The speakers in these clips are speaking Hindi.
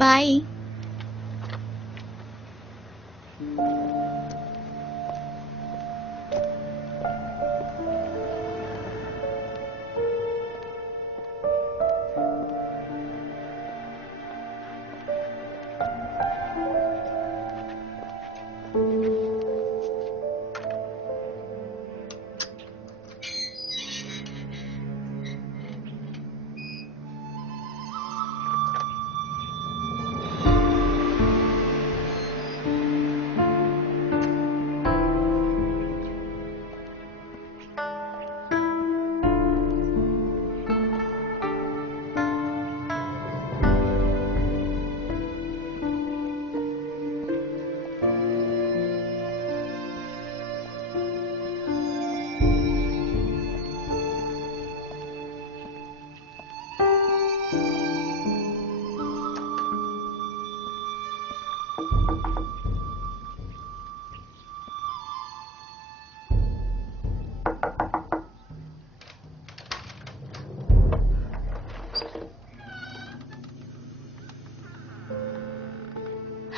Bye.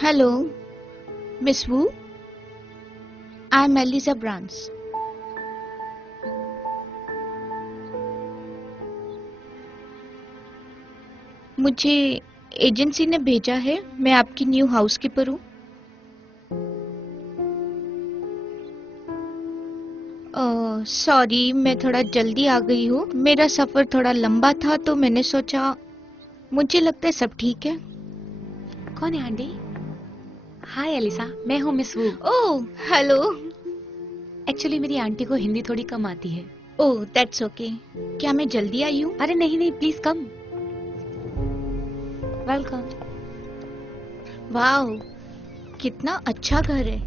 Hello miss Wu, I am Eliza Brans. मुझे एजेंसी ने भेजा है, मैं आपकी न्यू हाउसकीपर हूँ। सॉरी, मैं थोड़ा जल्दी आ गई हूँ। मेरा सफर थोड़ा लंबा था तो मैंने सोचा, मुझे लगता है सब ठीक है। कौन है आंटी? हाय एलिसा, मैं हूँ miss Wu. Oh hello. Actually मेरी आंटी को हिंदी थोड़ी कम आती है। Oh that's okay. क्या मैं जल्दी आई हूँ? अरे नहीं नहीं, प्लीज कम। वेलकम। वाह, कितना अच्छा घर है,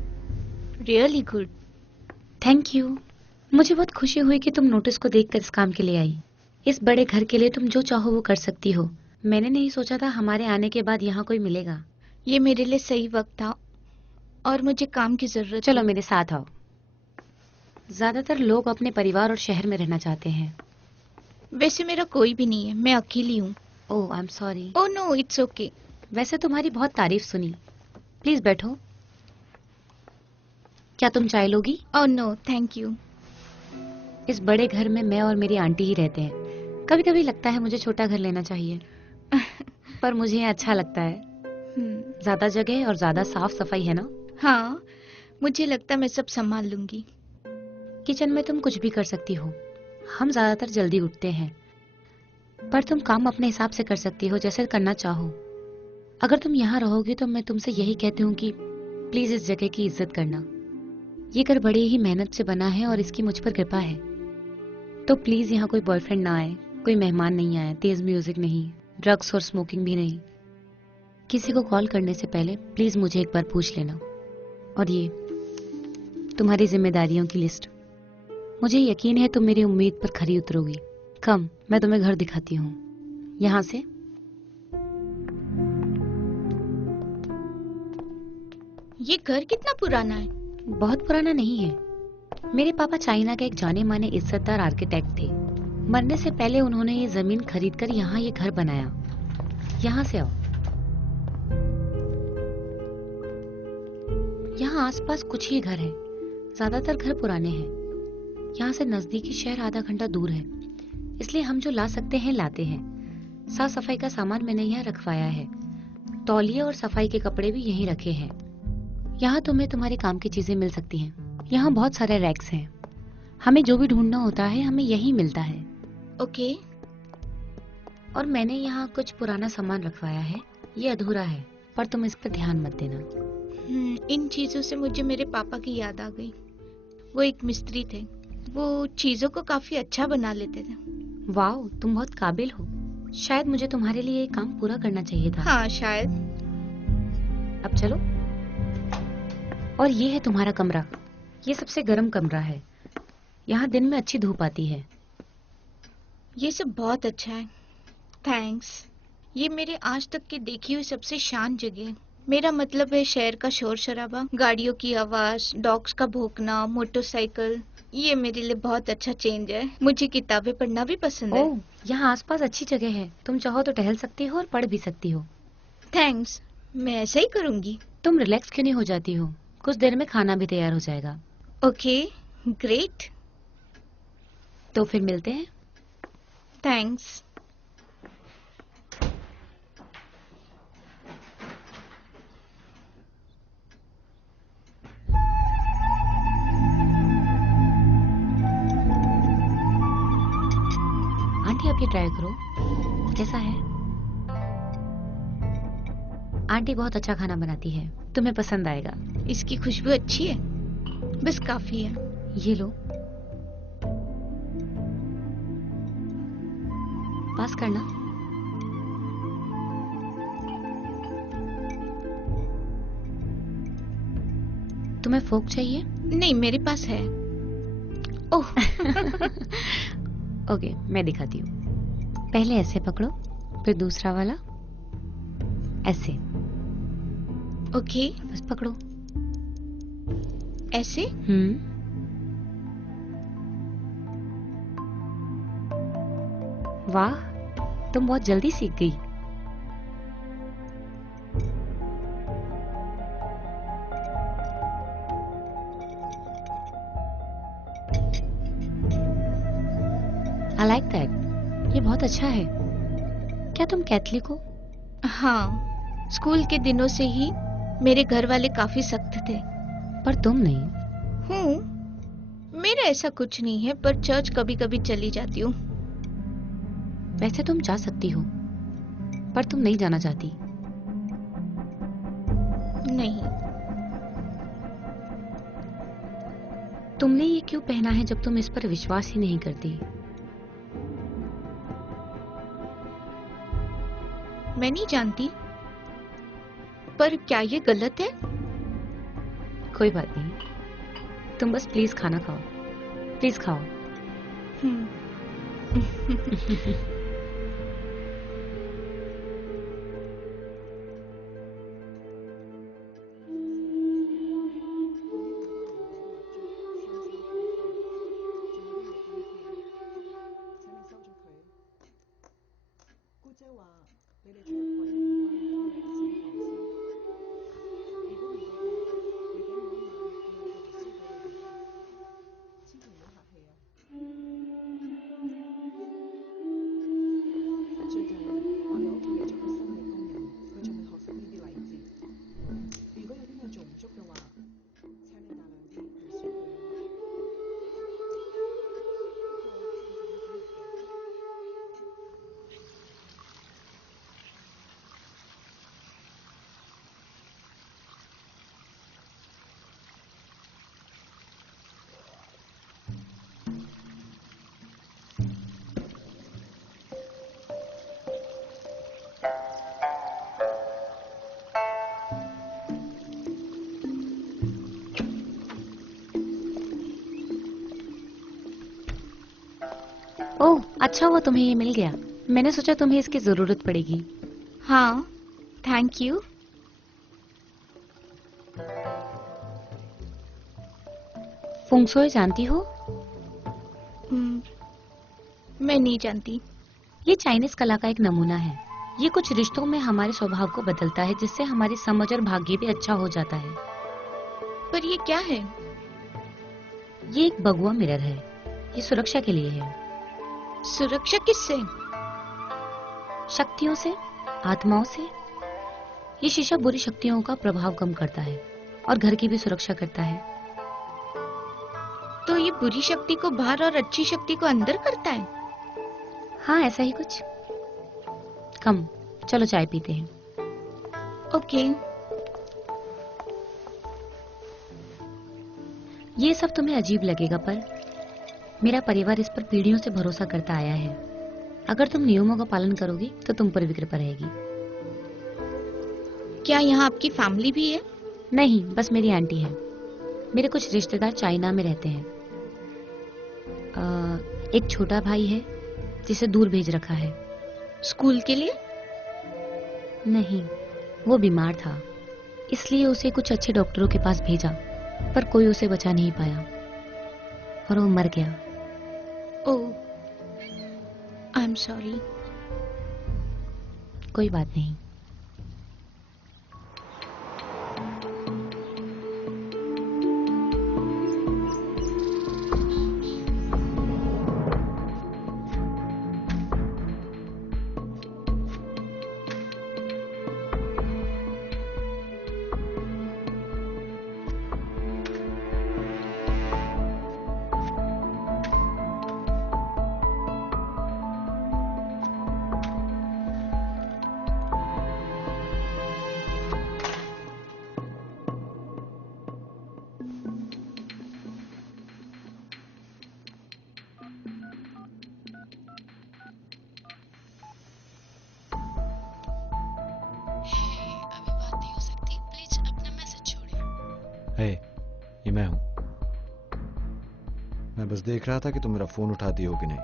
रियली गुड। Thank you. मुझे बहुत खुशी हुई कि तुम नोटिस को देखकर इस काम के लिए आई। इस बड़े घर के लिए तुम जो चाहो वो कर सकती हो। मैंने नहीं सोचा था हमारे आने के बाद यहाँ कोई मिलेगा। ये मेरे लिए सही वक्त था और मुझे काम की जरूरत चलो थी। मेरे साथ आओ। ज्यादातर लोग अपने परिवार और शहर में रहना चाहते हैं। वैसे मेरा कोई भी नहीं है, मैं अकेली हूँ। Oh I am sorry. Oh no, it's okay. वैसे तुम्हारी बहुत तारीफ सुनी। प्लीज बैठो। क्या तुम चाय लोगी? Oh no thank you. इस बड़े घर में मैं और मेरी आंटी ही रहते हैं। कभी कभी लगता है मुझे छोटा घर लेना चाहिए, पर मुझे यहाँ अच्छा लगता है। ज्यादा जगह और ज्यादा साफ सफाई है ना? हाँ, मुझे लगता है मैं सब संभाल लूंगी। किचन में तुम कुछ भी कर सकती हो। हम ज्यादातर जल्दी उठते हैं, पर तुम काम अपने हिसाब से कर सकती हो, जैसे करना चाहो। अगर तुम यहाँ रहोगी तो मैं तुमसे यही कहती हूँ कि प्लीज इस जगह की इज्जत करना। ये घर बड़ी ही मेहनत से बना है और इसकी मुझ पर कृपा है। तो प्लीज यहाँ कोई बॉयफ्रेंड ना आए, कोई मेहमान नहीं आए, तेज म्यूजिक नहीं, ड्रग्स और स्मोकिंग भी नहीं। किसी को कॉल करने से पहले प्लीज मुझे एक बार पूछ लेना। और ये तुम्हारी जिम्मेदारियों की लिस्ट। मुझे यकीन है तुम मेरी उम्मीद पर खरी उतरोगी। कम, मैं तुम्हें घर दिखाती हूँ। यहाँ से ये घर कितना पुराना है? बहुत पुराना नहीं है। मेरे पापा चाइना के एक जाने माने इज्जतदार आर्किटेक्ट थे। मरने से पहले उन्होंने ये जमीन खरीदकर यहाँ ये घर बनाया। यहाँ से आओ। यहाँ आसपास कुछ ही घर हैं। ज्यादातर घर पुराने हैं। यहाँ से नजदीकी शहर आधा घंटा दूर है, इसलिए हम जो ला सकते हैं लाते हैं। साफ सफाई का सामान मैंने यहाँ रखवाया है। तौलिए और सफाई के कपड़े भी यहीं रखे हैं। यहाँ तुम्हें तुम्हारे काम की चीजें मिल सकती हैं। यहाँ बहुत सारे रैक्स हैं। हमें जो भी ढूंढना होता है हमें यहीं मिलता है। ओके। और मैंने यहाँ कुछ पुराना सामान रखवाया है। ये अधूरा है, पर तुम इस पर ध्यान मत देना। इन चीजों से मुझे मेरे पापा की याद आ गई। वो एक मिस्त्री थे। वो चीजों को काफी अच्छा बना लेते थे। वाओ, तुम बहुत काबिल हो। शायद मुझे तुम्हारे लिए ये काम पूरा करना चाहिए था। हाँ शायद। अब चलो। और ये है तुम्हारा कमरा। ये सबसे गर्म कमरा है। यहाँ दिन में अच्छी धूप आती है। ये सब बहुत अच्छा है, थैंक्स। ये मेरे आज तक की देखी हुई सबसे शांत जगह है। मेरा मतलब है शहर का शोर शराबा, गाड़ियों की आवाज, डॉग्स का भौंकना, मोटरसाइकिल, ये मेरे लिए बहुत अच्छा चेंज है। मुझे किताबें पढ़ना भी पसंद है। ओह, यहाँ आसपास अच्छी जगह है। तुम चाहो तो टहल सकती हो और पढ़ भी सकती हो। थैंक्स, मैं ऐसा ही करूंगी। तुम रिलैक्स क्यों नहीं हो जाती हो? कुछ देर में खाना भी तैयार हो जाएगा। Okay, great. तो फिर मिलते हैं। थैंक्स। आंटी आप ये ट्राई करो, कैसा है? आंटी बहुत अच्छा खाना बनाती है, तुम्हें पसंद आएगा। इसकी खुशबू अच्छी है, बस काफी है। ये लो, पास करना। तुम्हें फोक चाहिए? नहीं, मेरे पास है। ओह। ओके, मैं दिखाती हूँ। पहले ऐसे पकड़ो, फिर दूसरा वाला ऐसे। ओके, बस पकड़ो। ऐसे। वाह, तुम बहुत जल्दी सीख गई। I like that. ये बहुत अच्छा है। क्या तुम कैथलिक हो? हाँ, स्कूल के दिनों से ही मेरे घर वाले काफी सख्त थे। पर तुम नहीं। मेरा ऐसा कुछ नहीं है, पर चर्च कभी कभी चली जाती हूँ। वैसे तुम जा सकती हो, पर तुम नहीं जाना चाहती। नहीं। तुमने ये क्यों पहना है जब तुम इस पर विश्वास ही नहीं करती? मैं नहीं जानती, पर क्या ये गलत है? कोई बात नहीं, तुम बस प्लीज खाना खाओ। प्लीज खाओ। हम्म। ओह, अच्छा हुआ तुम्हें ये मिल गया। मैंने सोचा तुम्हें इसकी जरूरत पड़ेगी। हाँ, थैंक यू। फुंग शोई जानती हो? मैं नहीं जानती। ये चाइनीज कला का एक नमूना है। ये कुछ रिश्तों में हमारे स्वभाव को बदलता है, जिससे हमारी समझ और भाग्य भी अच्छा हो जाता है। पर ये क्या है? ये एक भगवा मिरर है। ये सुरक्षा के लिए है। सुरक्षा किससे? शक्तियों से, आत्माओं से। ये शीशा बुरी शक्तियों का प्रभाव कम करता है और घर की भी सुरक्षा करता है। तो ये बुरी शक्ति को बाहर और अच्छी शक्ति को अंदर करता है? हाँ, ऐसा ही कुछ। कम, चलो चाय पीते हैं। ओके। ये सब तुम्हें अजीब लगेगा, पर मेरा परिवार इस पर पीढ़ियों से भरोसा करता आया है। अगर तुम नियमों का पालन करोगी तो तुम पर भी कृपा रहेगी। क्या यहाँ आपकी फैमिली भी है? नहीं, बस मेरी आंटी है। मेरे कुछ रिश्तेदार चाइना में रहते हैं। एक छोटा भाई है जिसे दूर भेज रखा है। स्कूल के लिए? नहीं, वो बीमार था, इसलिए उसे कुछ अच्छे डॉक्टरों के पास भेजा, पर कोई उसे बचा नहीं पाया और वो मर गया। ओह, आई एम सॉरी। कोई बात नहीं। है, ये मैं हूं। मैं बस देख रहा था कि तुम मेरा फोन उठाती हो कि नहीं।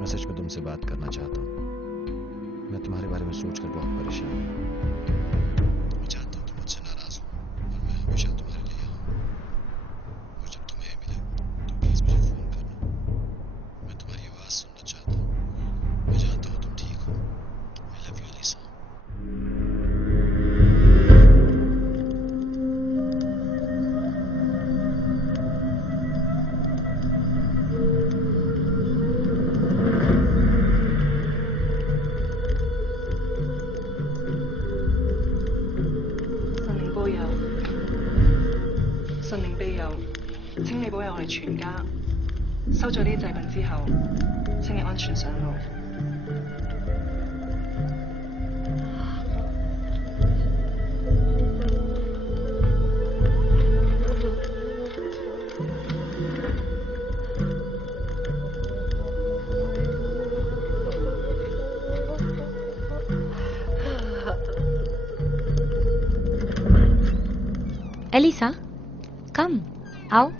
मैं सच में तुमसे बात करना चाहता हूं। मैं तुम्हारे बारे में सोचकर बहुत परेशान हूं। मैं चाहता हूं तुम मुझसे नाराज हो और मैं हमेशा तुम्हारे लिए यहाँ हूं। और जब तुम्हें मिले तो प्लीज मुझे फोन करना। मैं तुम्हारी आवाज सुनना चाहता हूं। मैं जानता हूं तुम ठीक हो। आई लव यू अलीसा।神靈庇佑，請你保佑我哋全家。收咗呢啲祭品之後，請你安全上路。एलिसा, कम, आओ।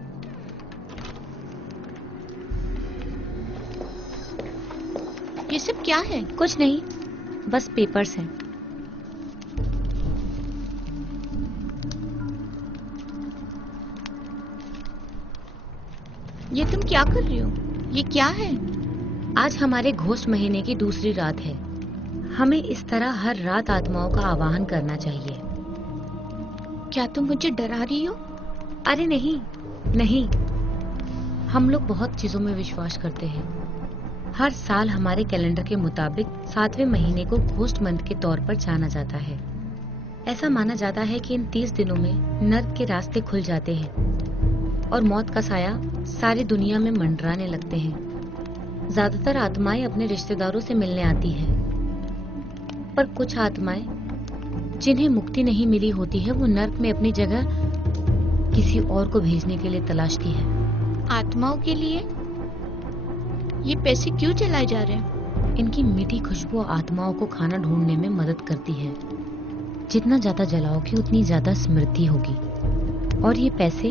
ये सब क्या है? कुछ नहीं, बस पेपर्स हैं। ये तुम क्या कर रही हो? ये क्या है? आज हमारे घोस्ट महीने की दूसरी रात है। हमें इस तरह हर रात आत्माओं का आवाहन करना चाहिए। क्या तुम मुझे डरा रही हो? अरे नहीं, नहीं। हम लोग बहुत चीजों में विश्वास करते हैं। हर साल हमारे कैलेंडर के मुताबिक 7वें महीने को घोस्ट मंथ के तौर पर जाना जाता है। ऐसा माना जाता है कि इन 30 दिनों में नर्क के रास्ते खुल जाते हैं और मौत का साया सारी दुनिया में मंडराने लगते हैं। ज्यादातर आत्माएं अपने रिश्तेदारों से मिलने आती हैं, पर कुछ आत्माएं जिन्हें मुक्ति नहीं मिली होती है वो नर्क में अपनी जगह किसी और को भेजने के लिए तलाशती है। आत्माओं के लिए? ये पैसे क्यों जलाए जा रहे हैं? इनकी मीठी खुशबू आत्माओं को खाना ढूंढने में मदद करती है। जितना ज्यादा जलाओगी उतनी ज्यादा स्मृति होगी। और ये पैसे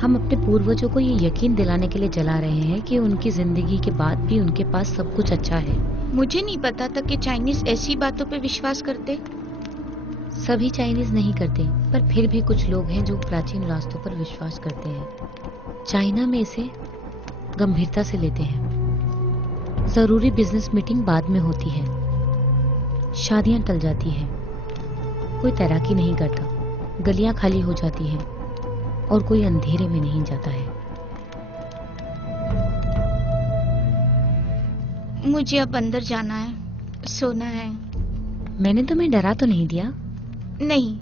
हम अपने पूर्वजों को ये यकीन दिलाने के लिए जला रहे हैं कि उनकी जिंदगी के बाद भी उनके पास सब कुछ अच्छा है। मुझे नहीं पता था कि चाइनीज ऐसी बातों पे विश्वास करते। सभी चाइनीज नहीं करते, पर फिर भी कुछ लोग हैं जो प्राचीन रास्तों पर विश्वास करते हैं। चाइना में इसे गंभीरता से लेते हैं। जरूरी बिजनेस मीटिंग बाद में होती है, शादियां टल जाती हैं, कोई तैराकी नहीं करता, गलियां खाली हो जाती हैं और कोई अंधेरे में नहीं जाता है। मुझे अब अंदर जाना है, सोना है। मैंने तुम्हें डरा तो नहीं दिया? नहीं।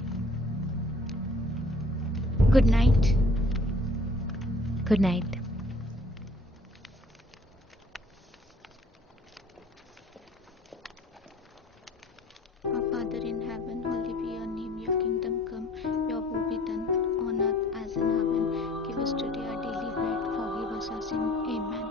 Good night. Good night. Our Father in heaven, holy be your name, your kingdom come, your will be done on earth as in heaven. Give us today our daily bread, forgive us our sin. Amen.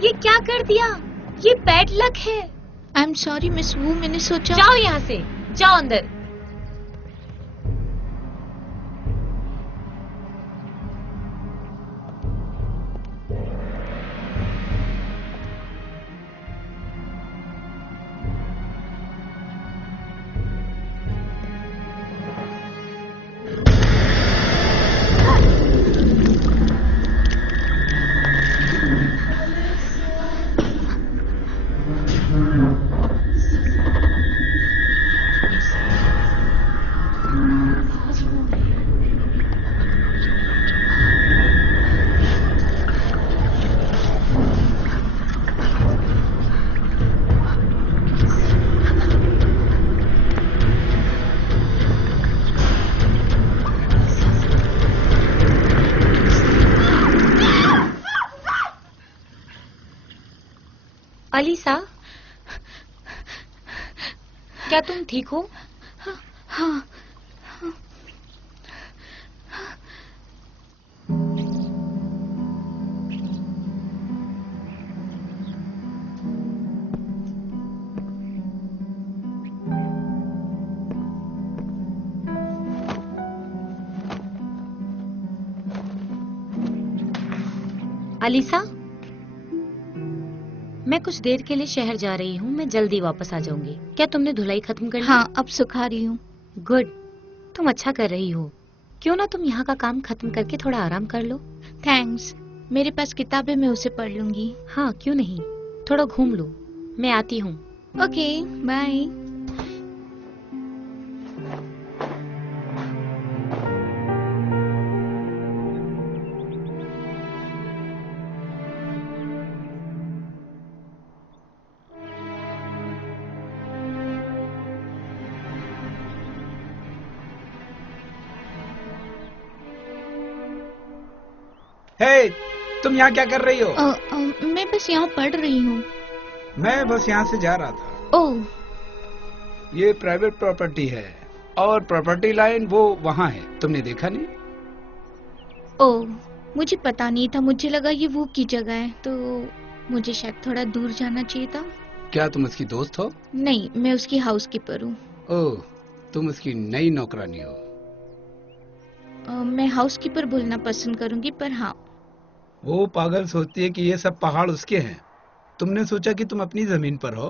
ये क्या कर दिया? ये बैड लक है। आई एम सॉरी मिस वू, मैंने सोचा। जाओ यहाँ से, जाओ अंदर। अलीसा, क्या तुम ठीक हो? हाँ। अलीसा, मैं कुछ देर के लिए शहर जा रही हूँ, मैं जल्दी वापस आ जाऊंगी। क्या तुमने धुलाई खत्म कर ली? हाँ, अब सुखा रही हूँ। गुड, तुम अच्छा कर रही हो। क्यों ना तुम यहाँ का काम खत्म करके थोड़ा आराम कर लो। थैंक्स, मेरे पास किताब है, मैं उसे पढ़ लूंगी। हाँ, क्यों नहीं, थोड़ा घूम लो। मैं आती हूँ। Okay, bye. हे, तुम यहाँ क्या कर रही हो? मैं बस यहाँ पढ़ रही हूँ। मैं बस यहाँ से जा रहा था। ओह, ये प्राइवेट प्रॉपर्टी है और प्रॉपर्टी लाइन वो वहाँ है, तुमने देखा नहीं? ओह, मुझे पता नहीं था, मुझे लगा ये वो की जगह है, तो मुझे शायद थोड़ा दूर जाना चाहिए था। क्या तुम उसकी दोस्त हो? नहीं, मैं उसकी हाउसकीपर हूँ। ओह, तुम उसकी नई नौकरानी हो। मैं हाउसकीपर बोलना पसंद करूंगी, पर हाँ। वो पागल सोचती है कि ये सब पहाड़ उसके हैं। तुमने सोचा कि तुम अपनी जमीन पर हो।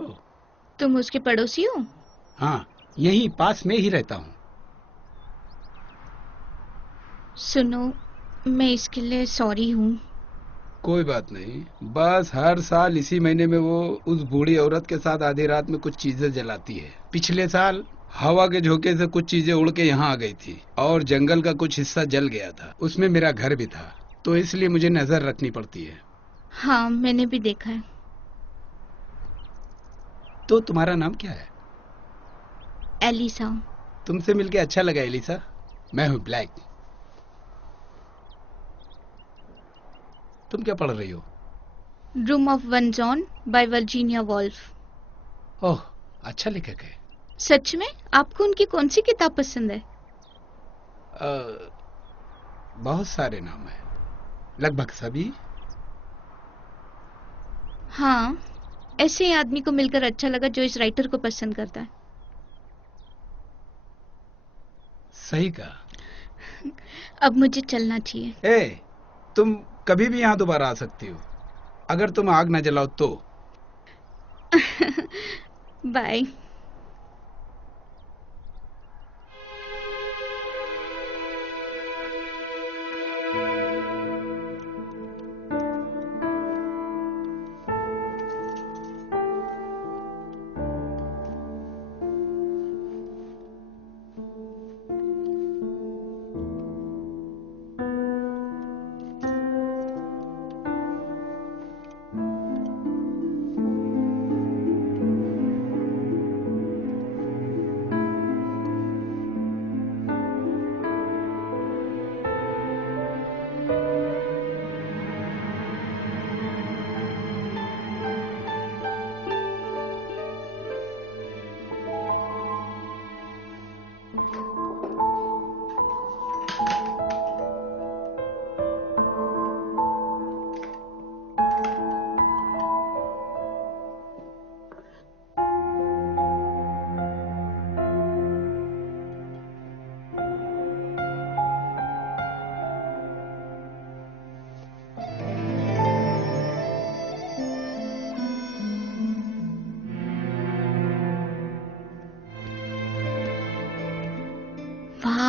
तुम उसके पड़ोसी हो? हाँ, यहीं पास में ही रहता हूँ। सुनो, मैं इसके लिए सॉरी हूँ। कोई बात नहीं, बस हर साल इसी महीने में वो उस बूढ़ी औरत के साथ आधी रात में कुछ चीजें जलाती है। पिछले साल हवा के झोंके से कुछ चीजें उड़ के यहाँ आ गई थी और जंगल का कुछ हिस्सा जल गया था। उसमें मेरा घर भी था, तो इसलिए मुझे नजर रखनी पड़ती है। हाँ, मैंने भी देखा है। तो तुम्हारा नाम क्या है? एलिसा। तुमसे मिलके अच्छा लगा एलिसा। मैं हूँ ब्लैक। तुम क्या पढ़ रही हो? Room of one own by Virginia Woolf. ओह, अच्छा लेखक है। सच में? आपको उनकी कौन सी किताब पसंद है? बहुत सारे नाम है, लगभग सभी। हाँ, ऐसे ही आदमी को मिलकर अच्छा लगा जो इस राइटर को पसंद करता है। सही कहा। अब मुझे चलना चाहिए। ए, तुम कभी भी यहाँ दोबारा आ सकती हो, अगर तुम आग न जलाओ तो। बाय।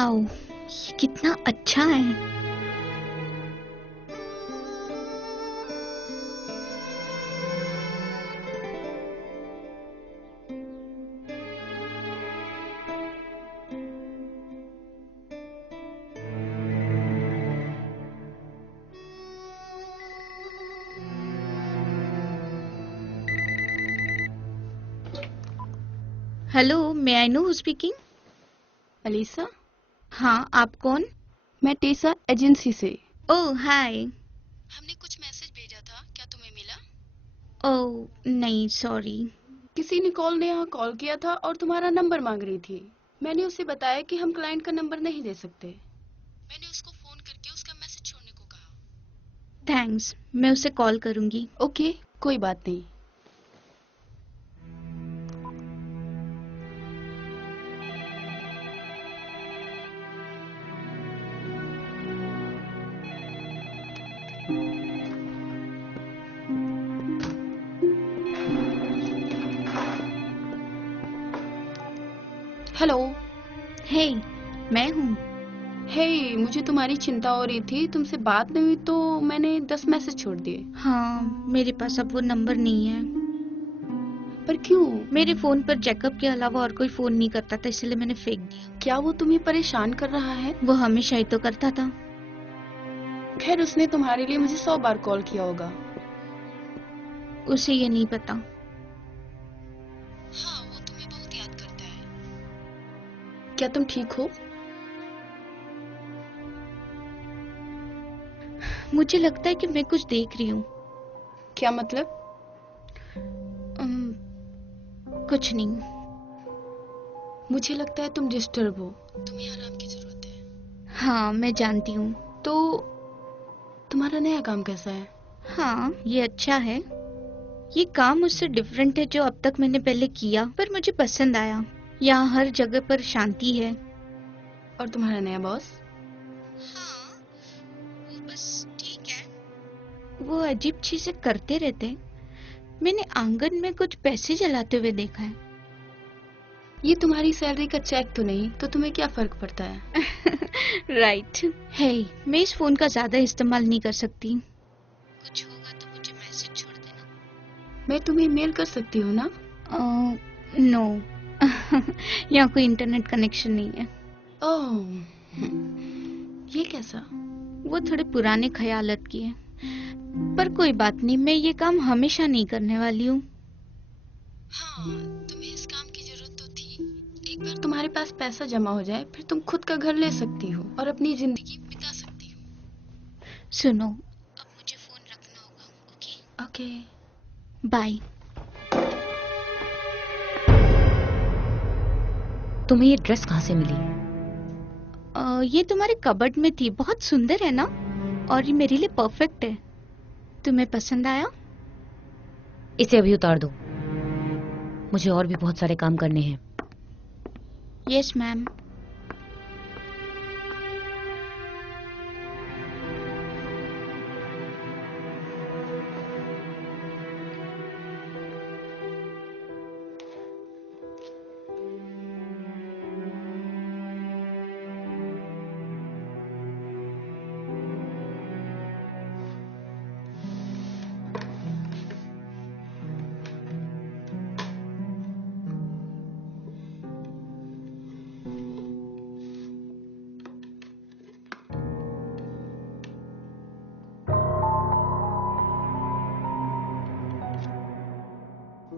वाओ, ये कितना अच्छा है। Hello, may I know who speaking? Alisa, हाँ, आप कौन? मैं टेसा एजेंसी से। ओह हाय। हमने कुछ मैसेज भेजा था, क्या तुम्हें मिला? ओह नहीं, सॉरी। किसी ने यहाँ कॉल किया था और तुम्हारा नंबर मांग रही थी। मैंने उसे बताया कि हम क्लाइंट का नंबर नहीं दे सकते। मैंने उसको फोन करके उसका मैसेज छोड़ने को कहा। थैंक्स, मैं उसे कॉल करूंगी। ओके, कोई बात नहीं। हेलो। हे, मैं हूँ। हे, मुझे तुम्हारी चिंता हो रही थी, तुमसे बात नहीं हुई तो मैंने 10 मैसेज छोड़ दिए। हाँ, मेरे पास अब वो नंबर नहीं है। पर क्यों? मेरे फोन पर जैकब के अलावा और कोई फोन नहीं करता था, इसलिए मैंने फेंक दिया। क्या वो तुम्हें परेशान कर रहा है? वो हमेशा ही तो करता था। खैर, उसने तुम्हारे लिए मुझे 100 बार कॉल किया होगा। उसे ये नहीं पता। हाँ, वो तुम्हें बहुत याद करता है। क्या तुम ठीक हो? मुझे लगता है कि मैं कुछ देख रही हूँ। क्या मतलब? कुछ नहीं। मुझे लगता है तुम डिस्टर्ब हो, तुम्हें आराम की जरूरत है। हाँ, मैं जानती हूँ। तो तुम्हारा नया काम कैसा है? हाँ, ये अच्छा है। ये काम उससे डिफरेंट है जो अब तक मैंने पहले किया, पर मुझे पसंद आया। यहाँ हर जगह पर शांति है। और तुम्हारा नया बॉस? हाँ, वो बस ठीक है। वो अजीब चीजें करते रहते हैं। मैंने आंगन में कुछ पैसे जलाते हुए देखा है। ये तुम्हारी सैलरी का चेक तो नहीं, तो तुम्हें क्या फर्क पड़ता है? राइट। हे, मैं इस फोन का ज्यादा इस्तेमाल नहीं कर सकती। कुछ होगा तो मुझे मैसेज छोड़ देना। मैं तुम्हें मेल कर सकती हूँ ना? नो। यहाँ कोई इंटरनेट कनेक्शन नहीं है। ओह, ये कैसा? वो थोड़े पुराने ख्यालात की है। पर कोई बात नहीं, मैं ये काम हमेशा नहीं करने वाली हूँ। हाँ, तुम्हें इस काम की जरूरत तो थी। एक बार तुम्हारे पास पैसा जमा हो जाए, फिर तुम खुद का घर ले सकती हो और अपनी जिंदगी बिता सकती हो। सुनो, अब मुझे फोन रखना होगा। ओके? ओके। बाय। तुम्हें ये ड्रेस कहाँ से मिली? ये तुम्हारे कबर्ड में थी, बहुत सुंदर है ना? और ये मेरे लिए परफेक्ट है। तुम्हें पसंद आया? इसे अभी उतार दो, मुझे और भी बहुत सारे काम करने हैं। Yes ma'am.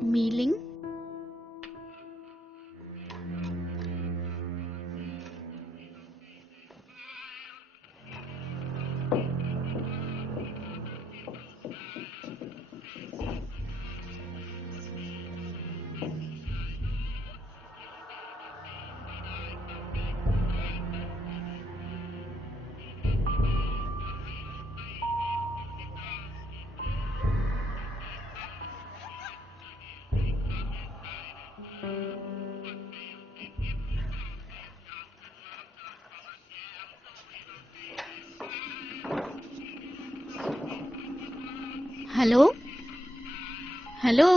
मीलिंग। Hello, hello.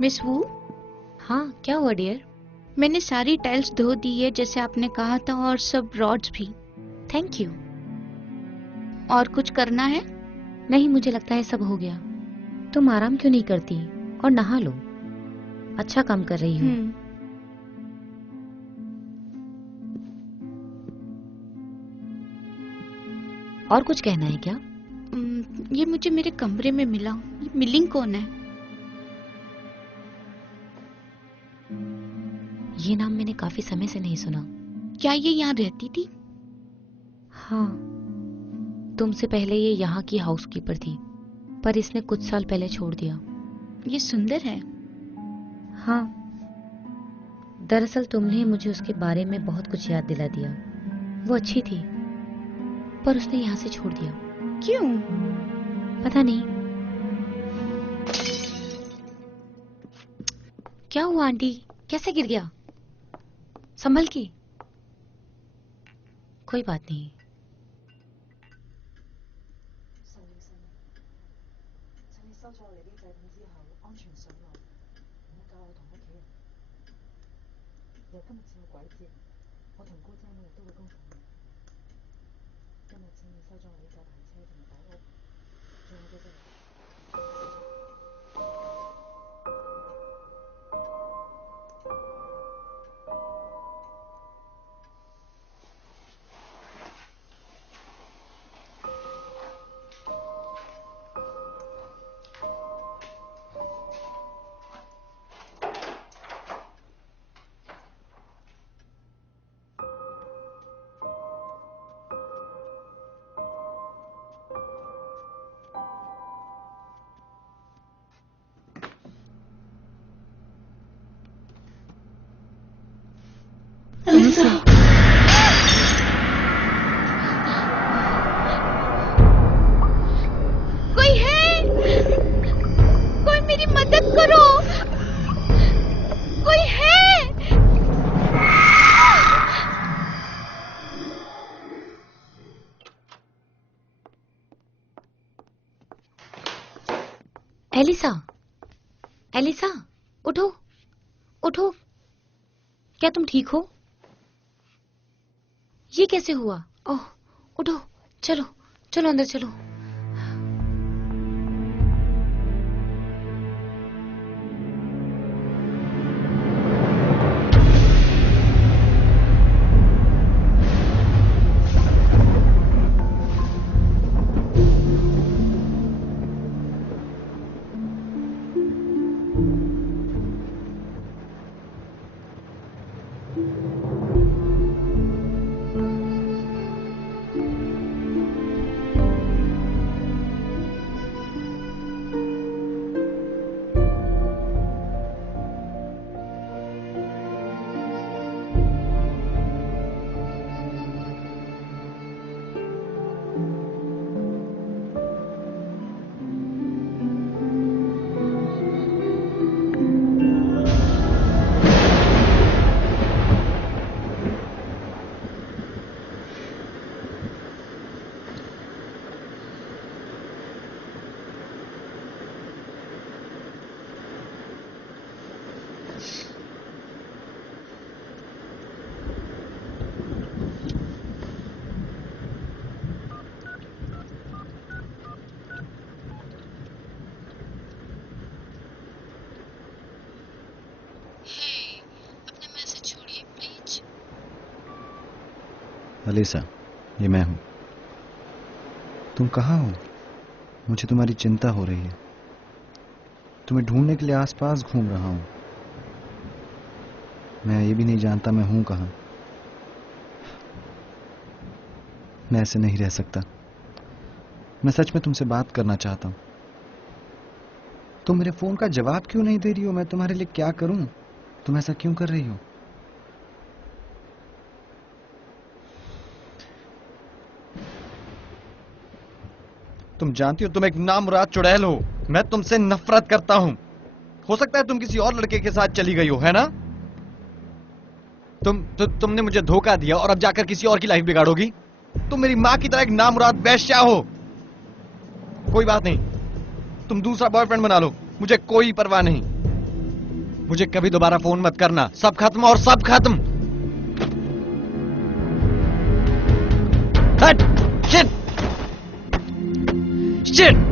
मिस वू, हाँ, क्या हुआ डियर? मैंने सारी टाइल्स धो दी है जैसे आपने कहा था, और सब रॉड्स भी। Thank you. और कुछ करना है? नहीं, मुझे लगता है सब हो गया। तुम आराम क्यों नहीं करती और नहा लो? अच्छा काम कर रही हो। और कुछ कहना है क्या? ये मुझे मेरे कमरे में मिला। ये मिलिंग कौन है? ये नाम मैंने काफी समय से नहीं सुना। क्या ये यहाँ रहती थी? हाँ, तुमसे पहले ये यहाँ की हाउसकीपर थी, पर इसने कुछ साल पहले छोड़ दिया। ये सुंदर है। हाँ, दरअसल तुमने मुझे उसके बारे में बहुत कुछ याद दिला दिया। वो अच्छी थी, पर उसने यहाँ से छोड़ दिया। क्यों? पता नहीं। क्या हुआ आंटी? कैसे गिर गया? संभल के। कोई बात नहीं। कोई है? कोई मेरी मदद करो! कोई है? एलिसा, एलिसा, उठो, उठो। क्या तुम ठीक हो? ये कैसे हुआ? ओह, उठो, चलो, चलो अंदर चलो। अलीसा, ये मैं हूं। तुम कहाँ हो? मुझे तुम्हारी चिंता हो रही है। तुम्हें ढूंढने के लिए आसपास घूम रहा हूं। मैं ये भी नहीं जानता मैं हूं कहाँ। मैं ऐसे नहीं रह सकता। मैं सच में तुमसे बात करना चाहता हूं। तुम मेरे फोन का जवाब क्यों नहीं दे रही हो? मैं तुम्हारे लिए क्या करूं? तुम ऐसा क्यों कर रही हो? तुम जानती हो तुम एक नामुराद चुड़ैल हो। मैं तुमसे नफरत करता हूं। हो सकता है तुम किसी और लड़के के साथ चली गई हो, है ना? तुमने मुझे धोखा दिया और अब जाकर किसी और की लाइफ बिगाड़ोगी। तुम मेरी मां की तरह एक नामुराद वेश्या हो। कोई बात नहीं, तुम दूसरा बॉयफ्रेंड बना लो, मुझे कोई परवाह नहीं। मुझे कभी दोबारा फोन मत करना। सब खत्म और सब खत्म। हट! शिट! शिट!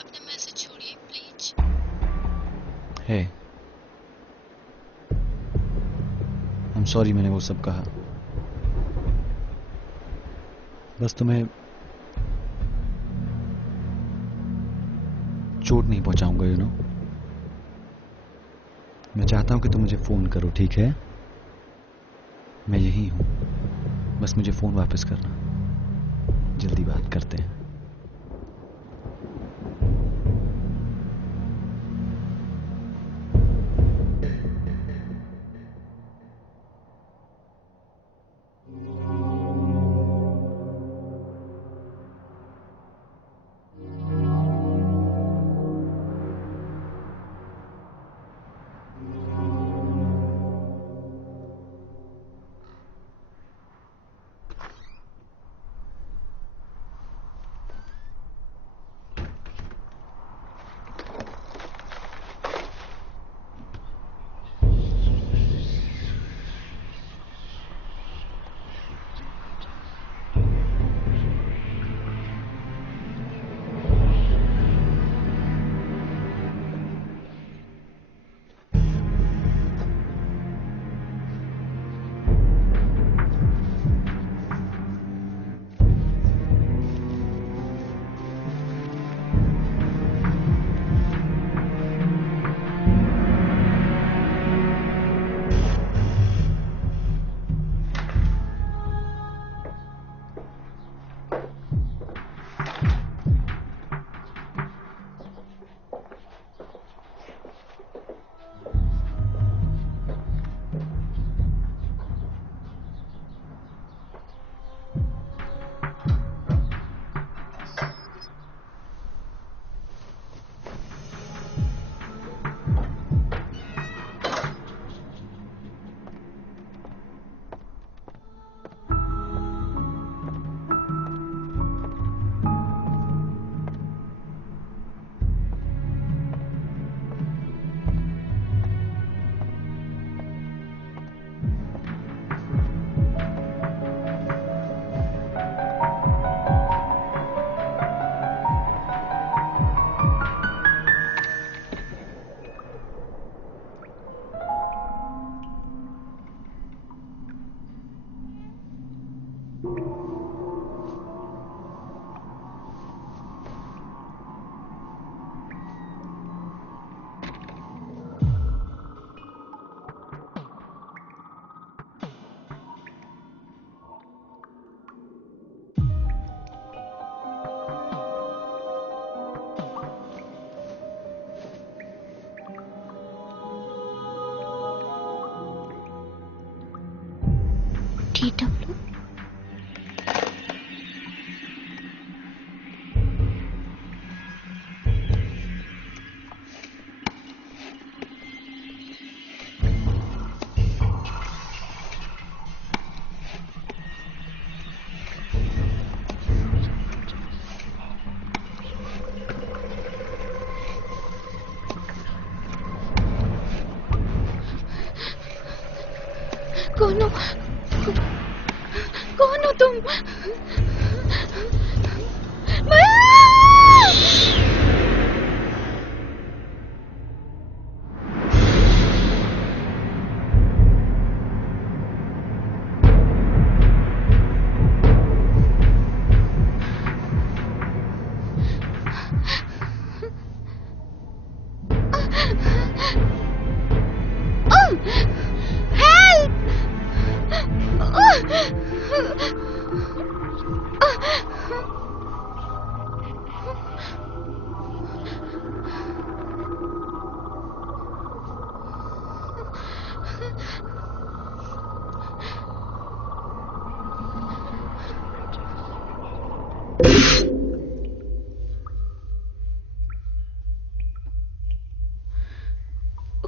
अपना मैसेज छोड़िए प्लीज। हे, I'm sorry मैंने वो सब कहा। बस तुम्हें चोट नहीं पहुंचाऊंगा, यू नो। मैं चाहता हूं कि तुम मुझे फोन करो, ठीक है? मैं यही हूं, बस मुझे फोन वापस करना। जल्दी बात करते हैं। TW कौन हो?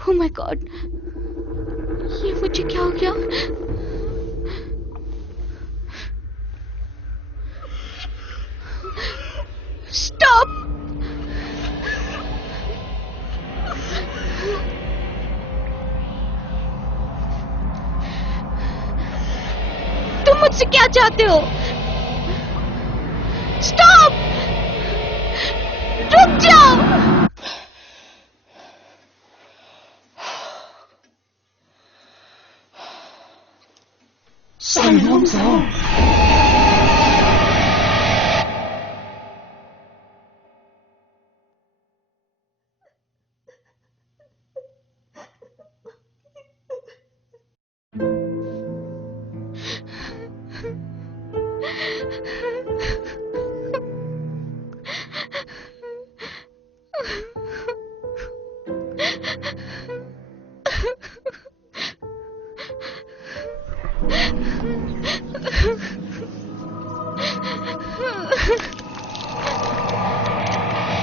ओह माय गॉड, ये मुझे क्या हो गया? स्टॉप! तुम मुझसे क्या चाहते हो? स्टॉप! रुक जाओ!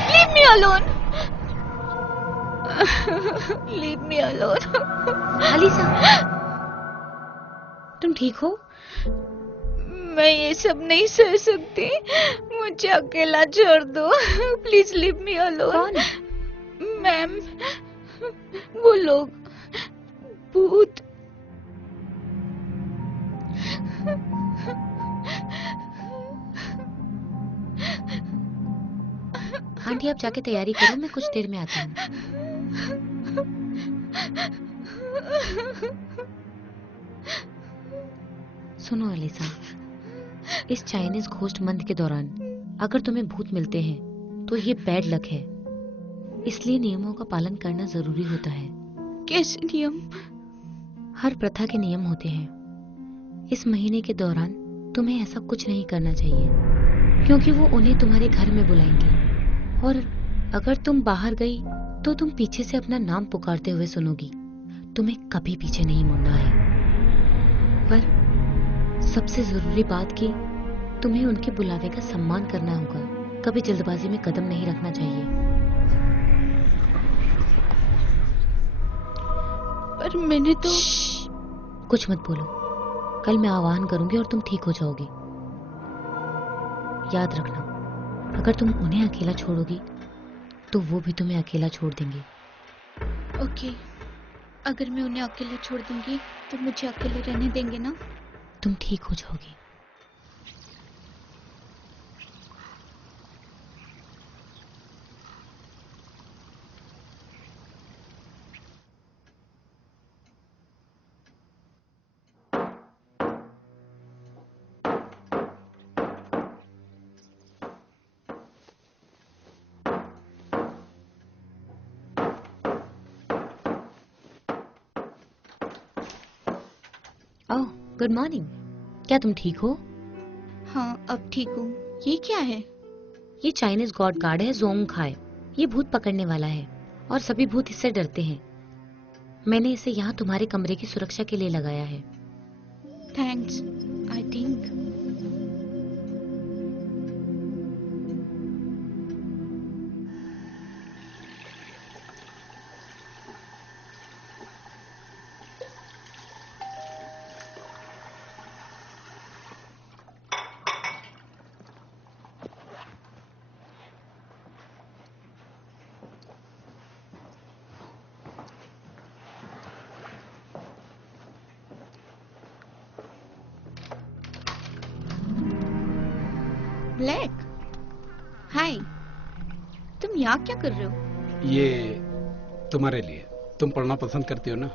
Leave me alone. Leave me alone. Alisa, तुम ठीक हो? मैं ये सब नहीं सह सकती, मुझे अकेला छोड़ दो। Please leave me alone. कौन? मैम, वो लोग, भूत। आंटी, आप जाके तैयारी करो, मैं कुछ देर में आती हूँ। सुनो अलीसा, इस चाइनीज घोस्ट मंथ के दौरान अगर तुम्हें भूत मिलते हैं तो ये बैड लक है, इसलिए नियमों का पालन करना जरूरी होता है। कैसे नियम? हर प्रथा के नियम होते हैं। इस महीने के दौरान तुम्हें ऐसा कुछ नहीं करना चाहिए, क्योंकि वो उन्हें तुम्हारे घर में बुलाएंगे, और अगर तुम बाहर गई तो तुम पीछे से अपना नाम पुकारते हुए सुनोगी। तुम्हें कभी पीछे नहीं मुड़ना है। पर सबसे जरूरी बात कि तुम्हें उनके बुलावे का सम्मान करना होगा। कभी जल्दबाजी में कदम नहीं रखना चाहिए। पर मैंने तो... कुछ मत बोलो, कल मैं आह्वान करूंगी और तुम ठीक हो जाओगी। याद रखना, अगर तुम उन्हें अकेला छोड़ोगी तो वो भी तुम्हें अकेला छोड़ देंगे। ओके, अगर मैं उन्हें अकेले छोड़ दूंगी तो मुझे अकेले रहने देंगे ना? तुम ठीक हो जाओगी। ओह, गुड मॉर्निंग। क्या तुम ठीक हो? हाँ, अब ठीक हूँ। ये क्या है? ये चाइनीज गॉड कार्ड है, जोंग खाए। ये भूत पकड़ने वाला है और सभी भूत इससे डरते हैं। मैंने इसे यहाँ तुम्हारे कमरे की सुरक्षा के लिए लगाया है। Thanks, I think. ब्लैक, हाय। तुम यहाँ क्या कर रहे हो? ये तुम्हारे लिए। तुम पढ़ना पसंद करती हो ना?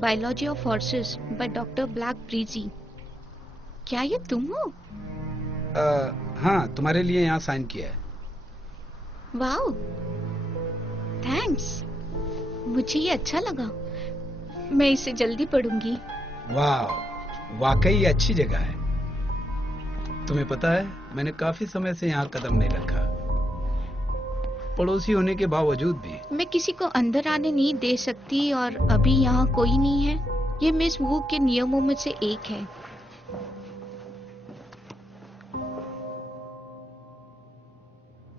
Biology of horses by doctor black breezy. क्या ये तुम हो? हाँ, तुम्हारे लिए यहाँ साइन किया है। Wow, thanks. मुझे ये अच्छा लगा। मैं इसे जल्दी पढ़ूंगी। वाह, वाकई ये अच्छी जगह है। तुम्हें पता है, मैंने काफी समय से यहाँ कदम नहीं रखा, पड़ोसी होने के बावजूद भी। मैं किसी को अंदर आने नहीं दे सकती और अभी यहाँ कोई नहीं है। ये मिस वू के नियमों में से एक है।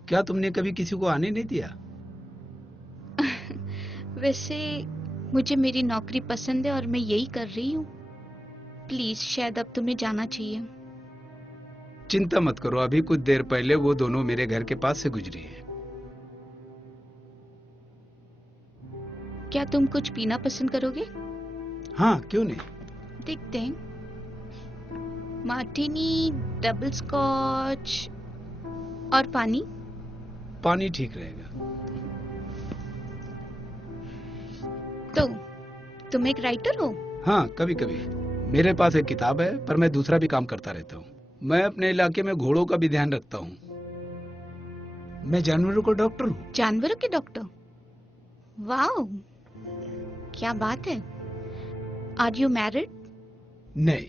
क्या तुमने कभी किसी को आने नहीं दिया? वैसे मुझे मेरी नौकरी पसंद है और मैं यही कर रही हूँ। प्लीज शायद अब तुम्हें जाना चाहिए। चिंता मत करो, अभी कुछ देर पहले वो दोनों मेरे घर के पास से गुजरी है। क्या तुम कुछ पीना पसंद करोगे? हाँ, क्यों नहीं। देखते हैं। मार्टिनी, डबल स्कॉच और पानी। पानी ठीक रहेगा। तो तुम एक राइटर हो? हाँ, कभी कभी मेरे पास एक किताब है, पर मैं दूसरा भी काम करता रहता हूँ। मैं अपने इलाके में घोड़ों का भी ध्यान रखता हूँ। मैं जानवरों का डॉक्टर हूँ। जानवरों के डॉक्टर? वाह, क्या बात है। Are you married? नहीं।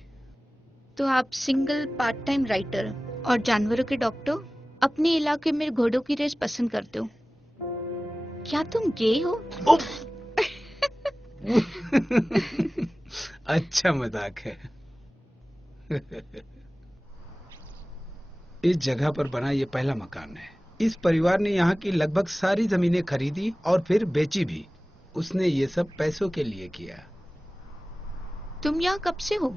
तो आप सिंगल पार्ट टाइम राइटर और जानवरों के डॉक्टर, अपने इलाके में घोड़ों की रेस पसंद करते हो। क्या तुम गे हो? अच्छा मजाक है। इस जगह पर बना ये पहला मकान है। इस परिवार ने यहाँ की लगभग सारी जमीनें खरीदी और फिर बेची भी। उसने ये सब पैसों के लिए किया। तुम यहाँ कब से हो?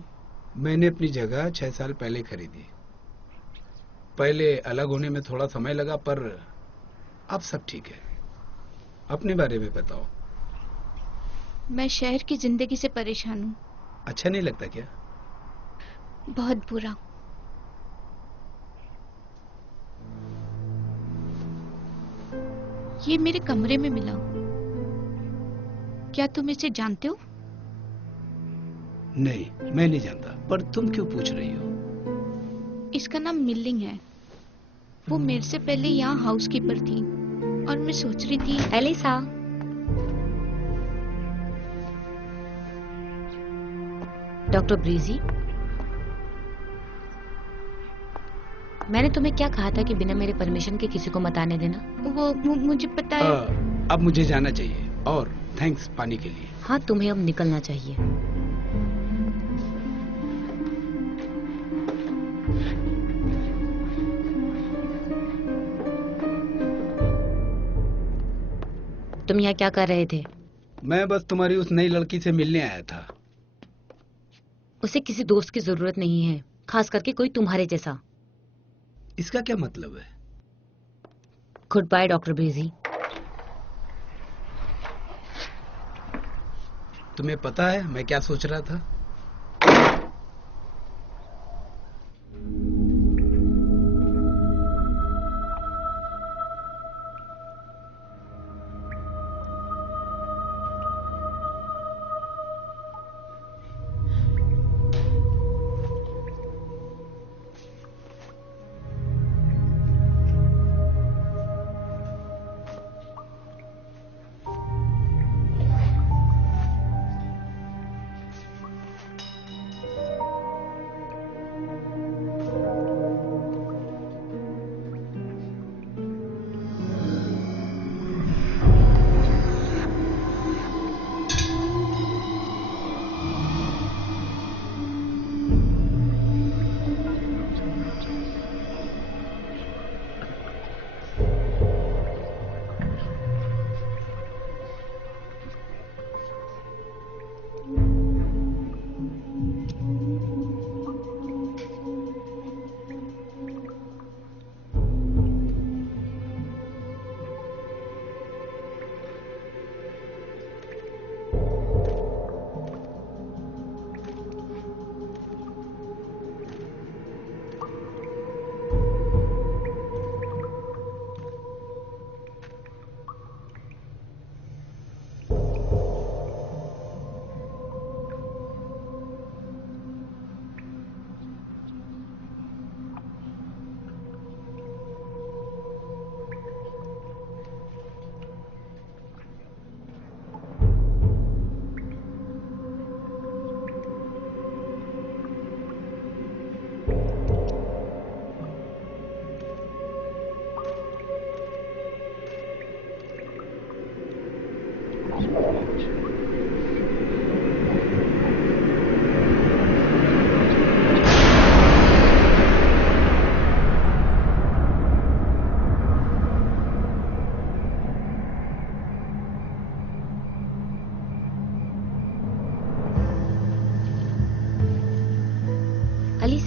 मैंने अपनी जगह 6 साल पहले खरीदी। पहले अलग होने में थोड़ा समय लगा, पर अब सब ठीक है। अपने बारे में बताओ। मैं शहर की जिंदगी से परेशान हूँ। अच्छा नहीं लगता क्या? बहुत बुरा। ये मेरे कमरे में मिला। क्या तुम इसे जानते हो? नहीं, मैं नहीं जानता, पर तुम क्यों पूछ रही हो? इसका नाम मिल्लिंग है। वो मेरे से पहले यहाँ हाउसकीपर थी और मैं सोच रही थी। एलिसा, डॉक्टर ब्रीजी, मैंने तुम्हें क्या कहा था कि बिना मेरे परमिशन के किसी को मत आने देना? वो मुझे पता है। अब मुझे जाना चाहिए, और थैंक्स पानी के लिए। हाँ, तुम्हें अब निकलना चाहिए। तुम यहाँ क्या कर रहे थे? मैं बस तुम्हारी उस नई लड़की से मिलने आया था। उसे किसी दोस्त की जरूरत नहीं है, खास करके कोई तुम्हारे जैसा। इसका क्या मतलब है? Good bye doctor Breezy. तुम्हें पता है मैं क्या सोच रहा था?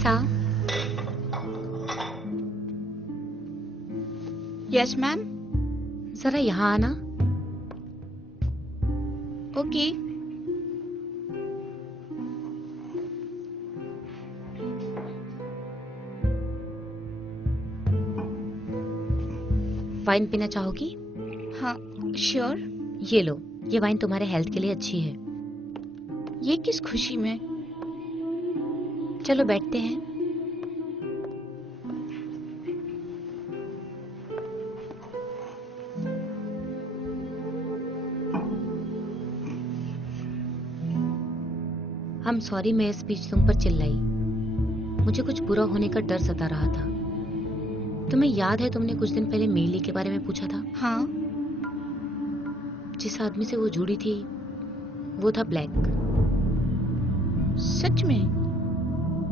Elisa, yes ma'am. जरा यहाँ आना। ओके। वाइन पीना चाहोगी? हाँ, श्योर। ये लो, ये वाइन तुम्हारे हेल्थ के लिए अच्छी है। ये किस खुशी में? चलो बैठते हैं। I'm sorry मैं इस बीच तुम पर चिल्लाई। मुझे कुछ बुरा होने का डर सता रहा था। तुम्हें याद है तुमने कुछ दिन पहले मेली के बारे में पूछा था? हाँ। जिस आदमी से वो जुड़ी थी वो था ब्लैक। सच में?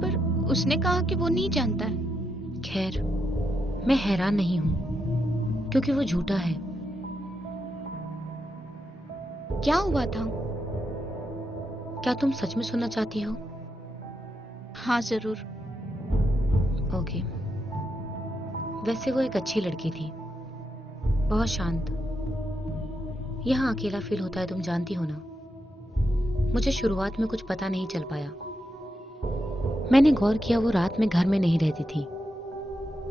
पर उसने कहा कि वो नहीं जानता है। खैर, मैं हैरान नहीं हूं क्योंकि वो झूठा है। क्या हुआ था? क्या तुम सच में सुनना चाहती हो? हाँ, जरूर। ओके। वैसे वो एक अच्छी लड़की थी, बहुत शांत। यहाँ अकेला फील होता है, तुम जानती हो ना। मुझे शुरुआत में कुछ पता नहीं चल पाया। मैंने गौर किया वो रात में घर में नहीं रहती थी।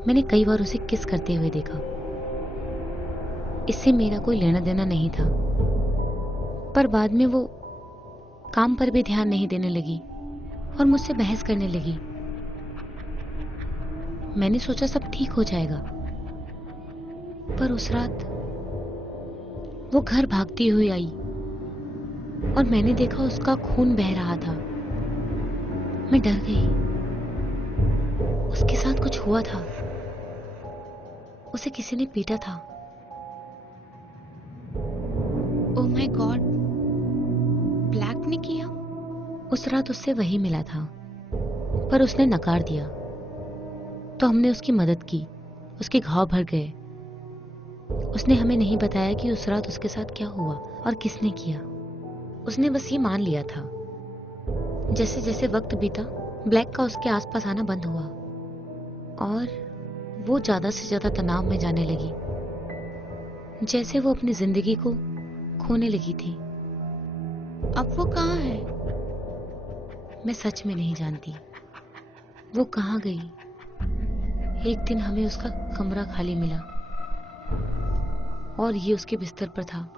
मैंने कई बार उसे किस करते हुए देखा। इससे मेरा कोई लेना देना नहीं था, पर बाद में वो काम पर भी ध्यान नहीं देने लगी और मुझसे बहस करने लगी। मैंने सोचा सब ठीक हो जाएगा, पर उस रात वो घर भागती हुई आई और मैंने देखा उसका खून बह रहा था। मैं डर गई। उसके साथ कुछ हुआ था। उसे किसी ने पीटा था। ओह माय गॉड, ब्लैक ने किया? उस रात उससे वही मिला था, पर उसने नकार दिया। तो हमने उसकी मदद की। उसके घाव भर गए। उसने हमें नहीं बताया कि उस रात उसके साथ क्या हुआ और किसने किया। उसने बस ये मान लिया था। जैसे जैसे वक्त बीता, ब्लैक का उसके आसपास आना बंद हुआ और वो ज्यादा से ज्यादा तनाव में जाने लगी, जैसे वो अपनी जिंदगी को खोने लगी थी। अब वो कहाँ है? मैं सच में नहीं जानती वो कहाँ गई। एक दिन हमें उसका कमरा खाली मिला और ये उसके बिस्तर पर था।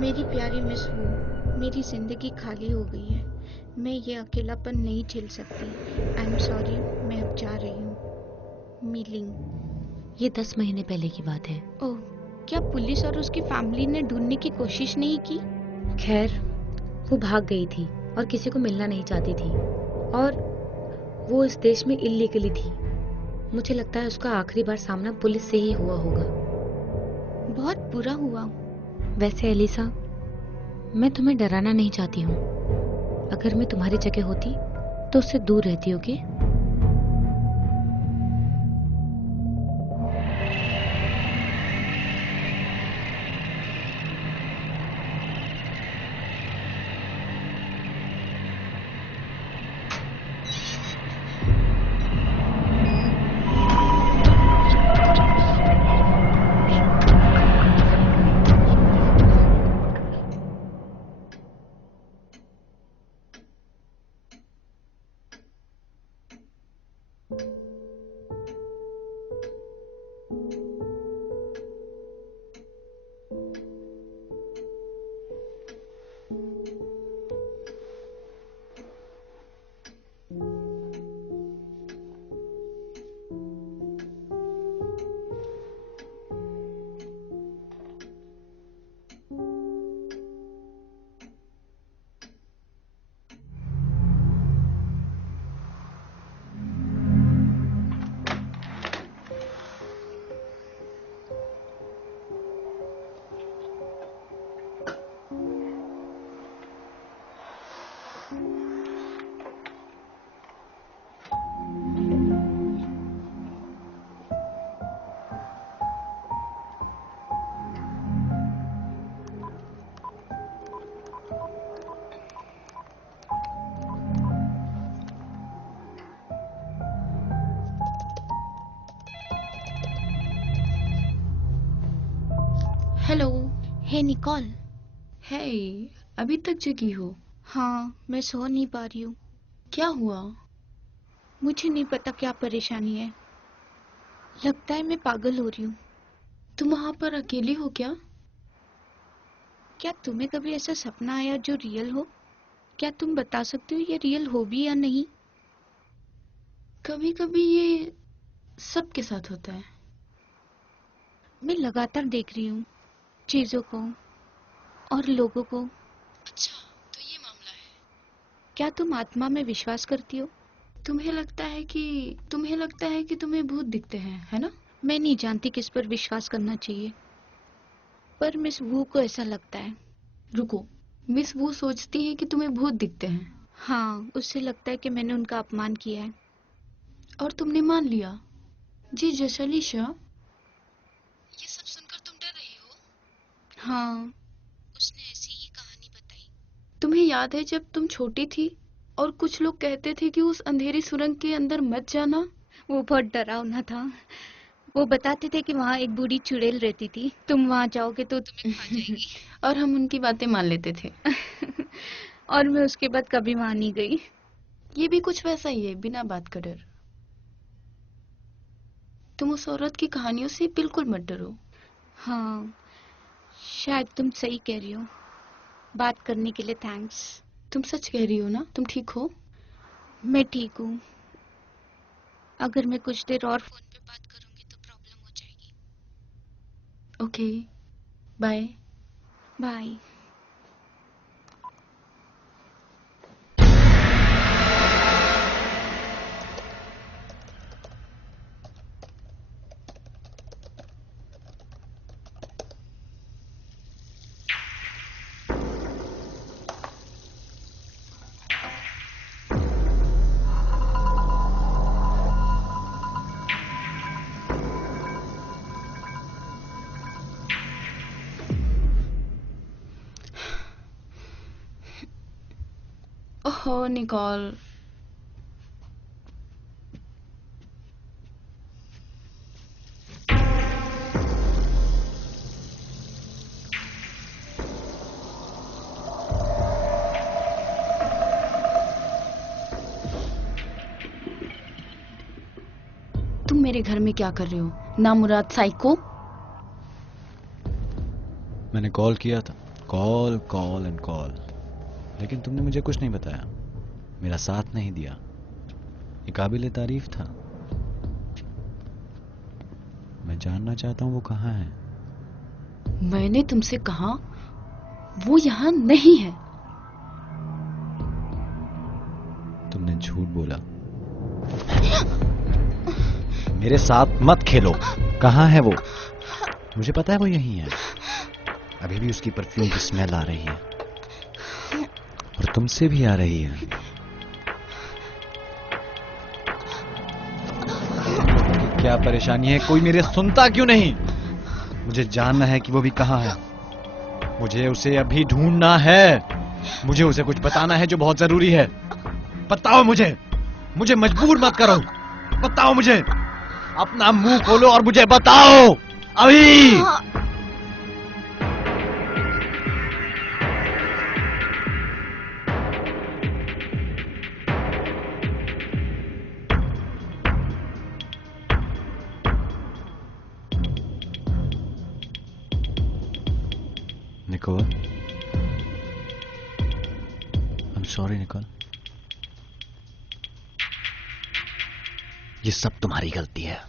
मेरी प्यारी मिस वू, मेरी जिंदगी खाली हो गई है। मैं ये अकेलापन नहीं झेल सकती। आई एम सॉरी, मैं अब जा रही हूँ। मीलिंग। ये 10 महीने पहले की बात है। ओह, क्या पुलिस और उसकी फैमिली ने ढूंढने की कोशिश नहीं की? खैर, वो भाग गई थी और किसी को मिलना नहीं चाहती थी और वो इस देश में इल्लीगली थी। मुझे लगता है उसका आखिरी बार सामना पुलिस से ही हुआ होगा। बहुत बुरा हुआ। वैसे एलिसा, मैं तुम्हें डराना नहीं चाहती हूँ। अगर मैं तुम्हारी जगह होती तो उससे दूर रहती, ओके? हेलो। हे निकोल। हे, अभी तक जगी हो? हाँ, मैं सो नहीं पा रही हूँ। क्या हुआ? मुझे नहीं पता क्या परेशानी है। लगता है मैं पागल हो रही हूँ। तुम वहां पर अकेली हो क्या? क्या तुम्हें कभी ऐसा सपना आया जो रियल हो? क्या तुम बता सकते हो ये रियल हो भी या नहीं? कभी कभी ये सबके साथ होता है। मैं लगातार देख रही हूँ चीजों को और लोगों को। अच्छा, तो ये मामला है। क्या तुम आत्मा में विश्वास करती हो? तुम्हें लगता है कि तुम्हें भूत दिखते हैं, है ना? मैं नहीं जानती किस पर विश्वास करना चाहिए, पर मिस वू को ऐसा लगता है। रुको, मिस वो सोचती है कि तुम्हें भूत दिखते हैं हाँ, उससे लगता है कि मैंने उनका अपमान किया है। और तुमने मान लिया? जी जशलीशा, ये सब सुनकर तुम डर रही हो? हाँ, उसने ऐसी ही कहानी बताई। तुम्हें याद है जब तुम छोटी थी और कुछ लोग कहते थे कि उस अंधेरी सुरंग के अंदर मत जाना? वो बहुत डरावना था। वो बताते थे कि वहाँ एक बूढ़ी चुड़ैल रहती थी, तुम वहाँ जाओगे तो तुम्हें खा जाएगी। और हम उनकी बातें मान लेते थे। और मैं उसके बाद कभी वहाँ नहीं गई। ये भी कुछ वैसा ही है, बिना बात का डर। तुम उस औरत की कहानियों से बिल्कुल मत डरो। हाँ, शायद तुम सही कह रही हो। बात करने के लिए थैंक्स। तुम सच कह रही हो ना? तुम ठीक हो? मैं ठीक हूँ। अगर मैं कुछ देर और फोन पे बात करूंगी तो प्रॉब्लम हो जाएगी। Okay, bye. बाय। ओहो निकोल, तुम मेरे घर में क्या कर रहे हो, नामुराद साइको? मैंने कॉल किया था, कॉल कॉल एंड कॉल, लेकिन तुमने मुझे कुछ नहीं बताया, मेरा साथ नहीं दिया। ये काबिल तारीफ था। मैं जानना चाहता हूँ वो कहाँ है। मैंने तुमसे कहा वो यहाँ नहीं है। तुमने झूठ बोला। मेरे साथ मत खेलो। कहाँ है वो? मुझे पता है वो यहीं है। अभी भी उसकी परफ्यूम की स्मेल आ रही है और तुमसे भी आ रही है। क्या परेशानी है? कोई मेरे सुनता क्यों नहीं? मुझे जानना है कि वो भी कहाँ है। मुझे उसे अभी ढूंढना है। मुझे उसे कुछ बताना है जो बहुत जरूरी है। बताओ मुझे। मुझे मजबूर मत करो। बताओ मुझे। अपना मुंह खोलो और मुझे बताओ अभी। Nicole, I'm sorry Nicole. ये सब तुम्हारी गलती है।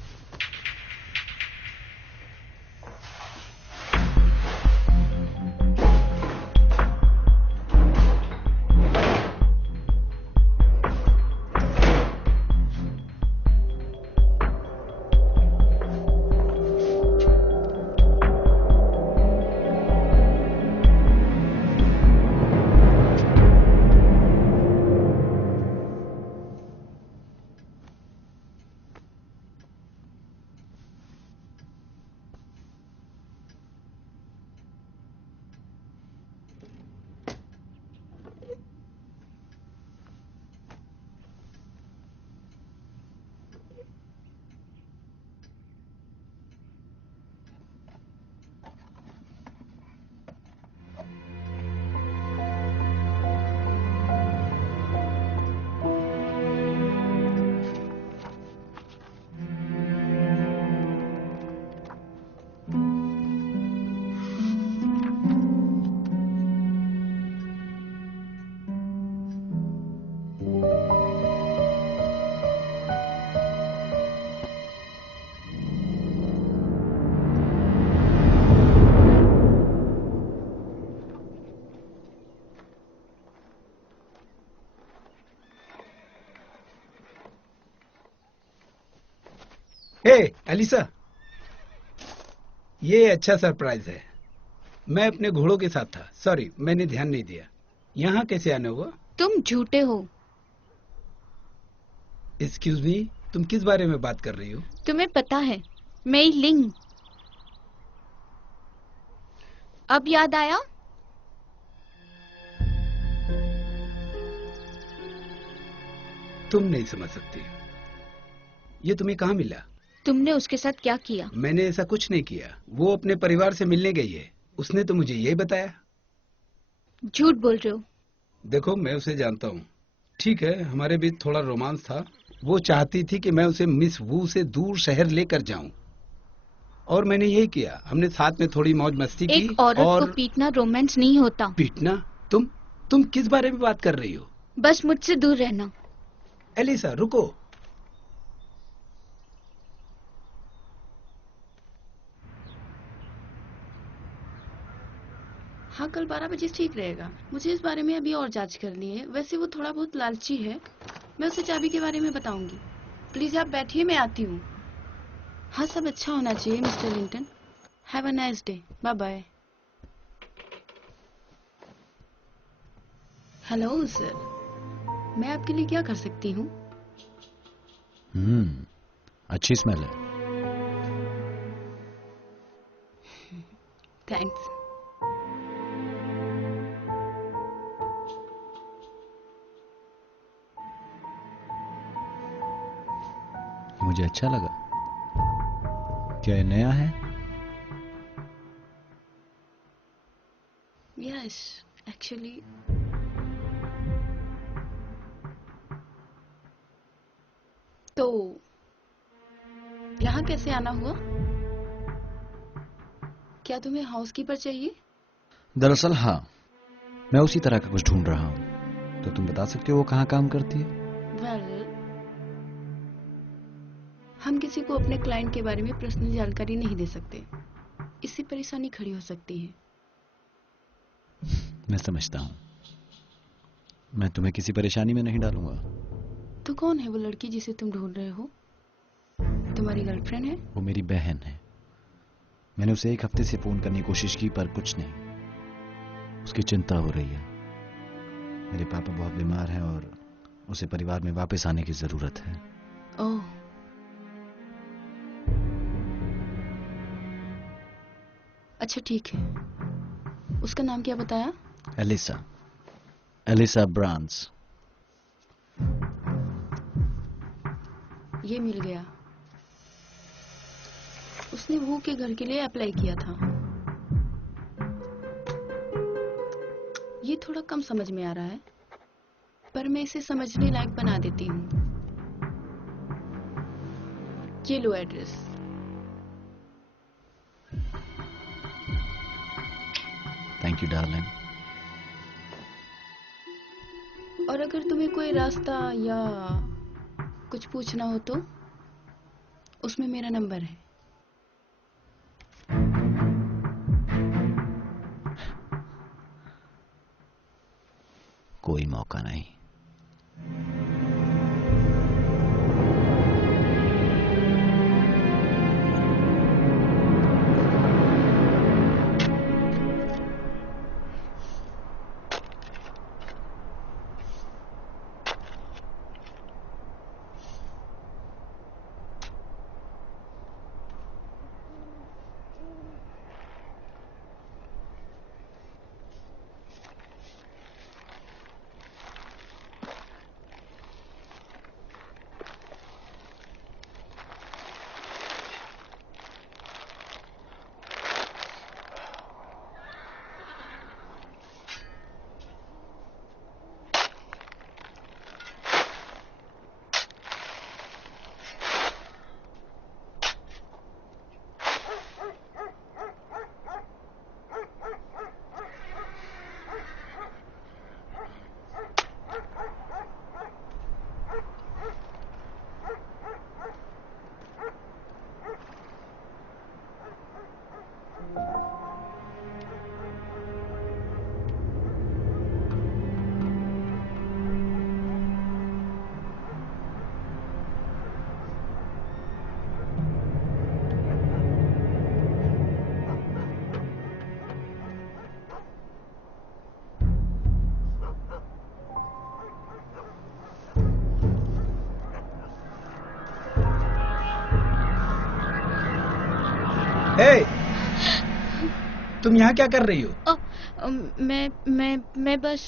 हे एलिसा, ये अच्छा सरप्राइज है। मैं अपने घोड़ों के साथ था, सॉरी मैंने ध्यान नहीं दिया। यहाँ कैसे आने हुआ? तुम झूठे हो। एक्सक्यूज मी, तुम किस बारे में बात कर रही हो? तुम्हें पता है, मैं लिंग। अब याद आया? तुम नहीं समझ सकती। ये तुम्हें कहाँ मिला? तुमने उसके साथ क्या किया? मैंने ऐसा कुछ नहीं किया। वो अपने परिवार से मिलने गई है, उसने तो मुझे यही बताया। झूठ बोल रहे हो। देखो मैं उसे जानता हूँ। ठीक है, हमारे बीच थोड़ा रोमांस था। वो चाहती थी कि मैं उसे मिस वू से दूर शहर लेकर जाऊं, और मैंने यही किया। हमने साथ में थोड़ी मौज मस्ती की। एक औरत और को पीटना रोमांस नहीं होता। पीटना? तुम किस बारे में बात कर रही हो? बस मुझसे दूर रहना। एलिसा रुको। हाँ, कल 12 बजे ठीक रहेगा। मुझे इस बारे में अभी और जांच करनी है। वैसे वो थोड़ा बहुत लालची है। मैं उसे चाबी के बारे में बताऊंगी। प्लीज आप बैठिए, मैं आती हूँ। हाँ, सब अच्छा होना चाहिए mister Linton. Have a nice day. Bye bye. Hello sir, मैं आपके लिए क्या कर सकती हूँ? अच्छी स्मेल है। थैंक्स। मुझे अच्छा लगा। क्या ये नया है? यस, एक्चुअली तो यहाँ कैसे आना हुआ? क्या तुम्हें हाउसकीपर चाहिए? दरअसल हाँ, मैं उसी तरह का कुछ ढूंढ रहा हूँ। तो तुम बता सकते हो वो कहाँ काम करती है? वेल, हम किसी को अपने क्लाइंट के बारे में पर्सनल जानकारी नहीं दे सकते। इससे परेशानी खड़ी हो सकती है। मैं समझता हूँ। मैं तुम्हें किसी परेशानी में नहीं डालूंगा। तो कौन है वो लड़की जिसे तुम ढूंढ रहे हो? तुम्हारी गर्लफ्रेंड है? वो मेरी बहन है। मैंने उसे एक हफ्ते से फोन करने की कोशिश की पर कुछ नहीं। उसकी चिंता हो रही है। मेरे पापा बहुत बीमार हैं और उसे परिवार में वापस आने की जरूरत है। ओह, अच्छा ठीक है। उसका नाम क्या बताया? एलिसा। एलिसा ब्रांस। ये मिल गया। उसने वो के घर के लिए अप्लाई किया था। ये थोड़ा कम समझ में आ रहा है, पर मैं इसे समझने लायक बना देती हूँ। ये लो एड्रेस। Thank you darling. और अगर तुम्हें कोई रास्ता या कुछ पूछना हो तो उसमें मेरा नंबर है। कोई मौका नहीं। हे, तुम यहाँ क्या कर रही हो? मैं बस।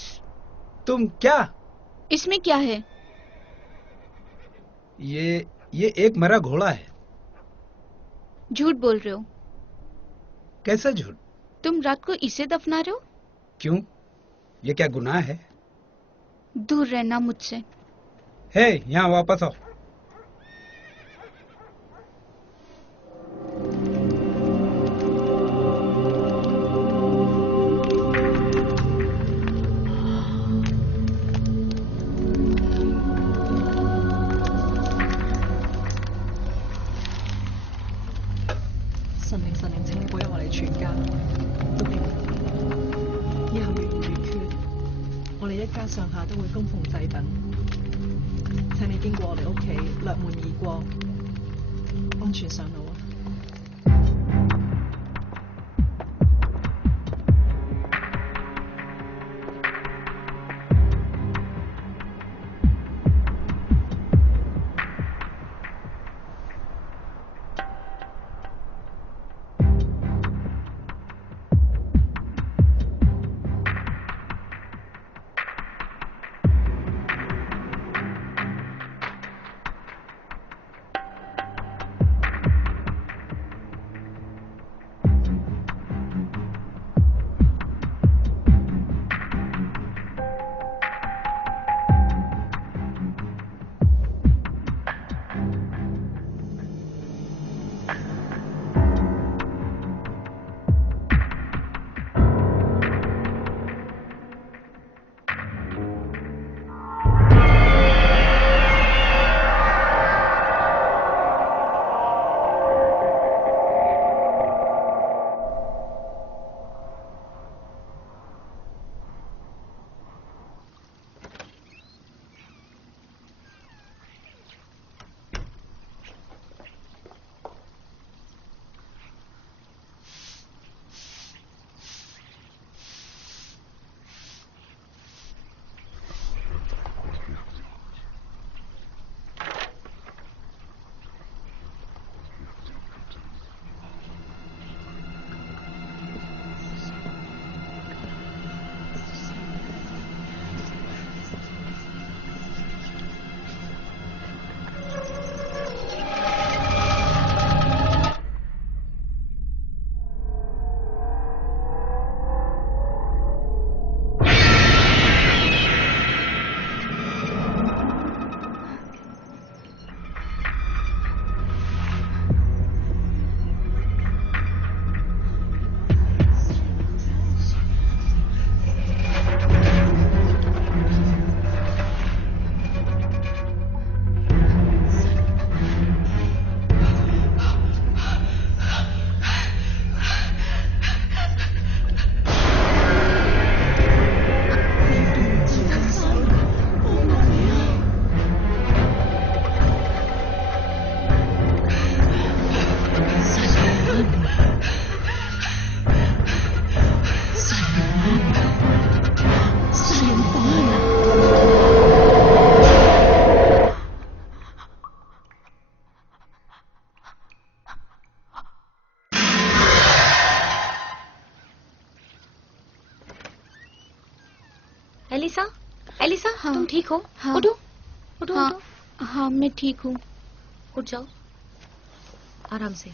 तुम क्या? इसमें क्या है? ये एक मरा घोड़ा है। झूठ बोल रहे हो। कैसा झूठ? तुम रात को इसे दफना रहे हो? क्यों? ये क्या गुनाह है? दूर रहना मुझसे। हे, यहाँ वापस आओ।神靈神靈，請你保佑我哋全家，祝你以後越嚟越缺，我哋一家上下都會供奉祭品。請你經過我哋屋企，掠門而過，安全上路啊！एलिसा, एलिसा, हाँ, तुम ठीक हो? हाँ, उठो, उठो, हाँ, उठो। हाँ, मैं ठीक हूँ। उठ जाओ, आराम से।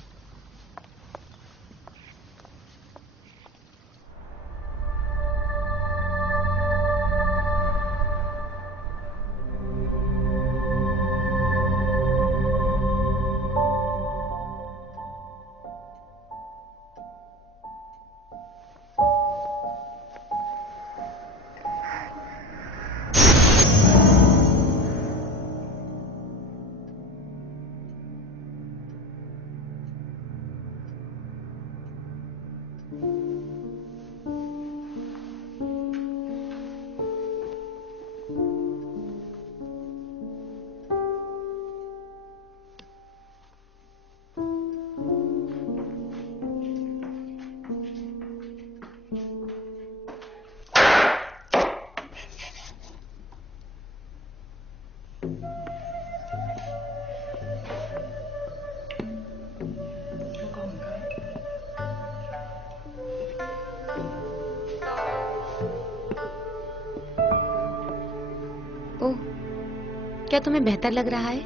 क्या तुम्हें बेहतर लग रहा है?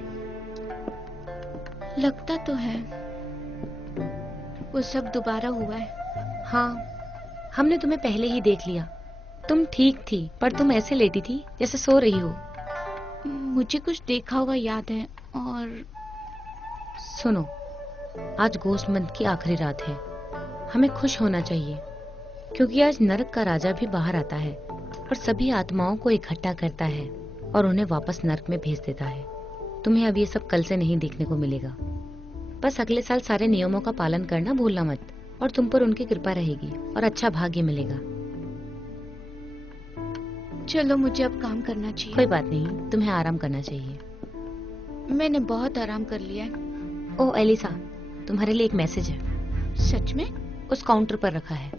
लगता तो है वो सब दोबारा हुआ है। हाँ, हमने तुम्हें पहले ही देख लिया। तुम ठीक थी, पर तुम ऐसे लेटी थी जैसे सो रही हो। मुझे कुछ देखा हुआ याद है। और सुनो, आज गोश्त मंथ की आखिरी रात है। हमें खुश होना चाहिए, क्योंकि आज नरक का राजा भी बाहर आता है और सभी आत्माओं को इकट्ठा करता है और उन्हें वापस नरक में भेज देता है। तुम्हें अब ये सब कल से नहीं देखने को मिलेगा। बस अगले साल सारे नियमों का पालन करना भूलना मत, और तुम पर उनकी कृपा रहेगी और अच्छा भाग्य मिलेगा। चलो, मुझे अब काम करना चाहिए। कोई बात नहीं, तुम्हें आराम करना चाहिए। मैंने बहुत आराम कर लिया है। ओह एलिसा, तुम्हारे लिए एक मैसेज है। सच में? उस काउंटर पर रखा है।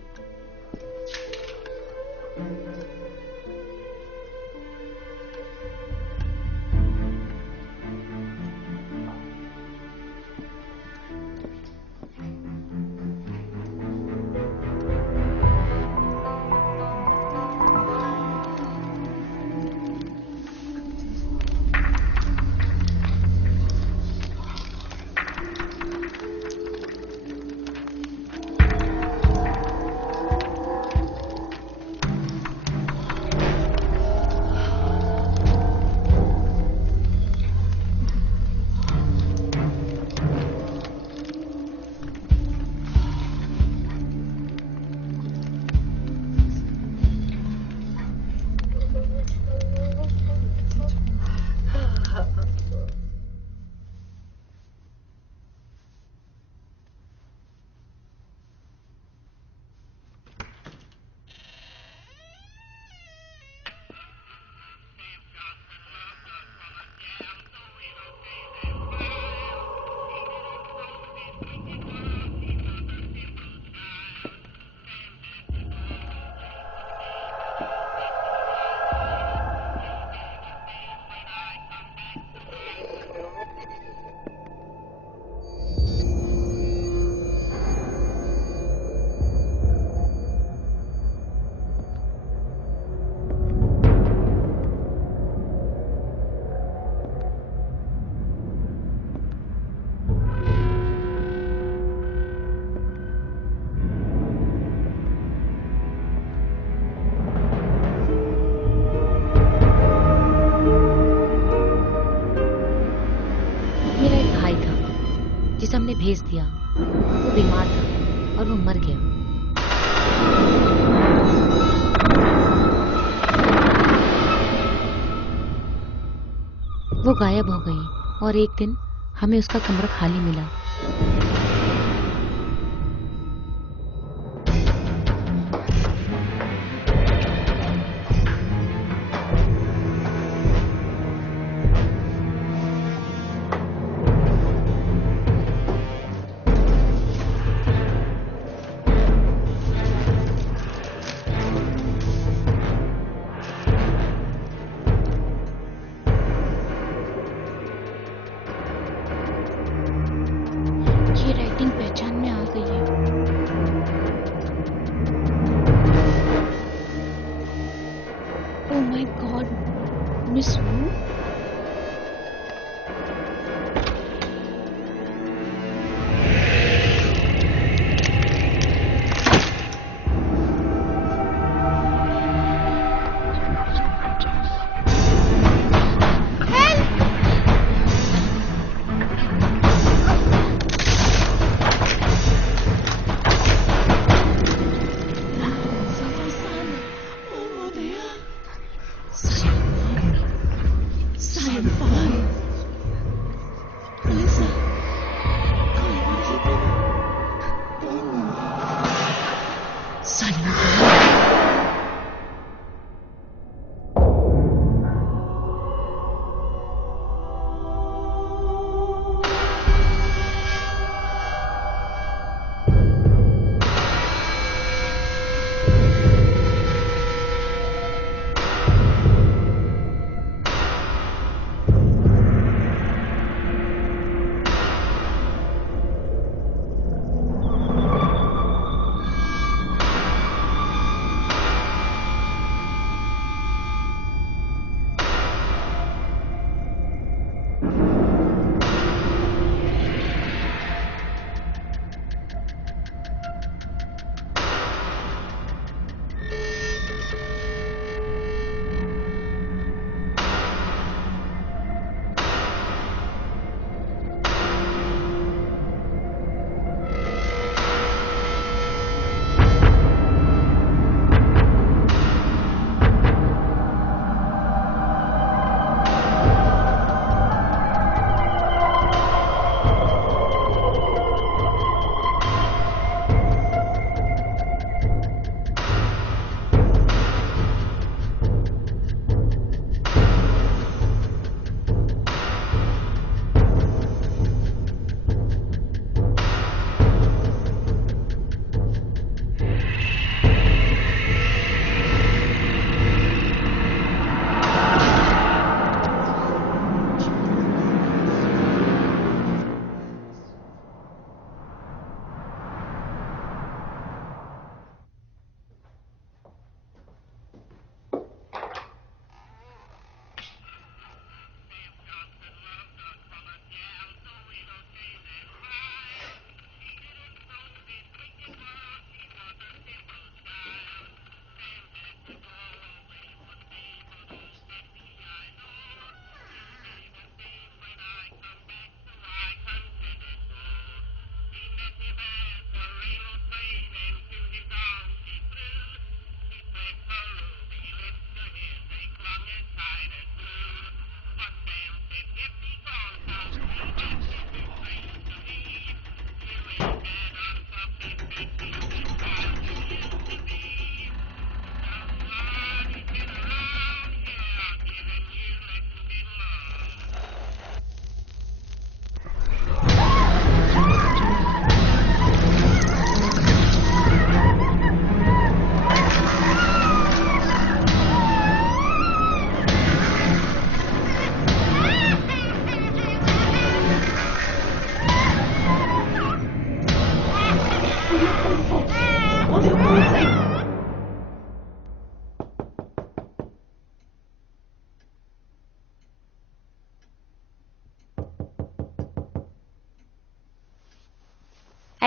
जिसे हमने भेज दिया, वो बीमार था और वो मर गया। वो गायब हो गई और एक दिन हमें उसका कमरा खाली मिला। पहचान में आ गई है। Oh my God, miss Wu.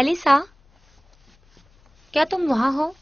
Elisa, क्या तुम वहां हो?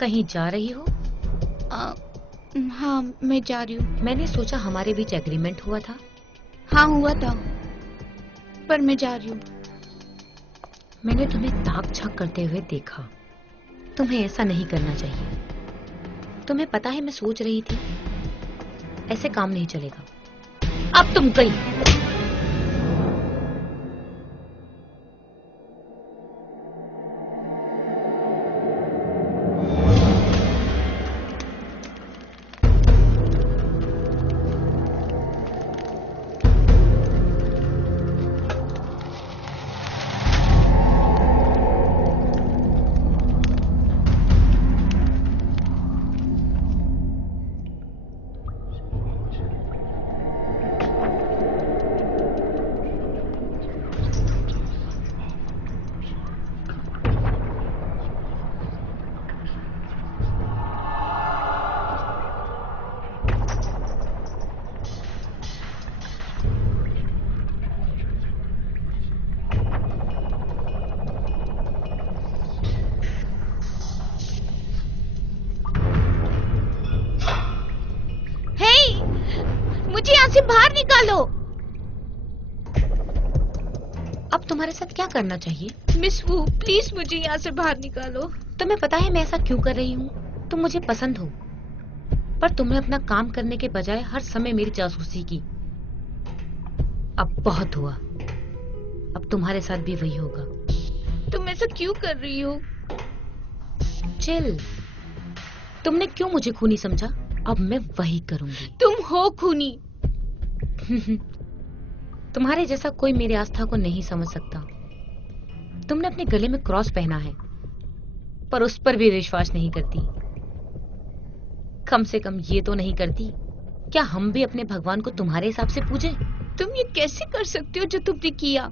कहीं जा रही हो? हाँ, मैं जा रही हूँ। मैंने सोचा हमारे बीच एग्रीमेंट हुआ था। हाँ, हुआ था, पर मैं जा रही हूँ। मैंने तुम्हें ताक झांक करते हुए देखा। तुम्हें ऐसा नहीं करना चाहिए। तुम्हें पता है मैं सोच रही थी, ऐसे काम नहीं चलेगा। अब तुम गई। मुझे यहाँ से बाहर निकालो। अब तुम्हारे साथ क्या करना चाहिए? मिस वू, प्लीज मुझे यहाँ से बाहर निकालो। तुम्हें पता है मैं ऐसा क्यों कर रही हूँ? तुम मुझे पसंद हो, पर तुमने अपना काम करने के बजाय हर समय मेरी जासूसी की। अब बहुत हुआ। अब तुम्हारे साथ भी वही होगा। तुम ऐसा क्यों कर रही हो? चिल। तुमने क्यों मुझे खूनी समझा? अब मैं वही करूंगी। तुम हो खूनी। तुम्हारे जैसा कोई मेरी आस्था को नहीं समझ सकता। तुमने अपने गले में क्रॉस पहना है, पर उस पर भी विश्वास नहीं करती। कम से कम ये तो नहीं करती, क्या हम भी अपने भगवान को तुम्हारे हिसाब से पूजें? तुम ये कैसे कर सकते हो जो तुमने किया?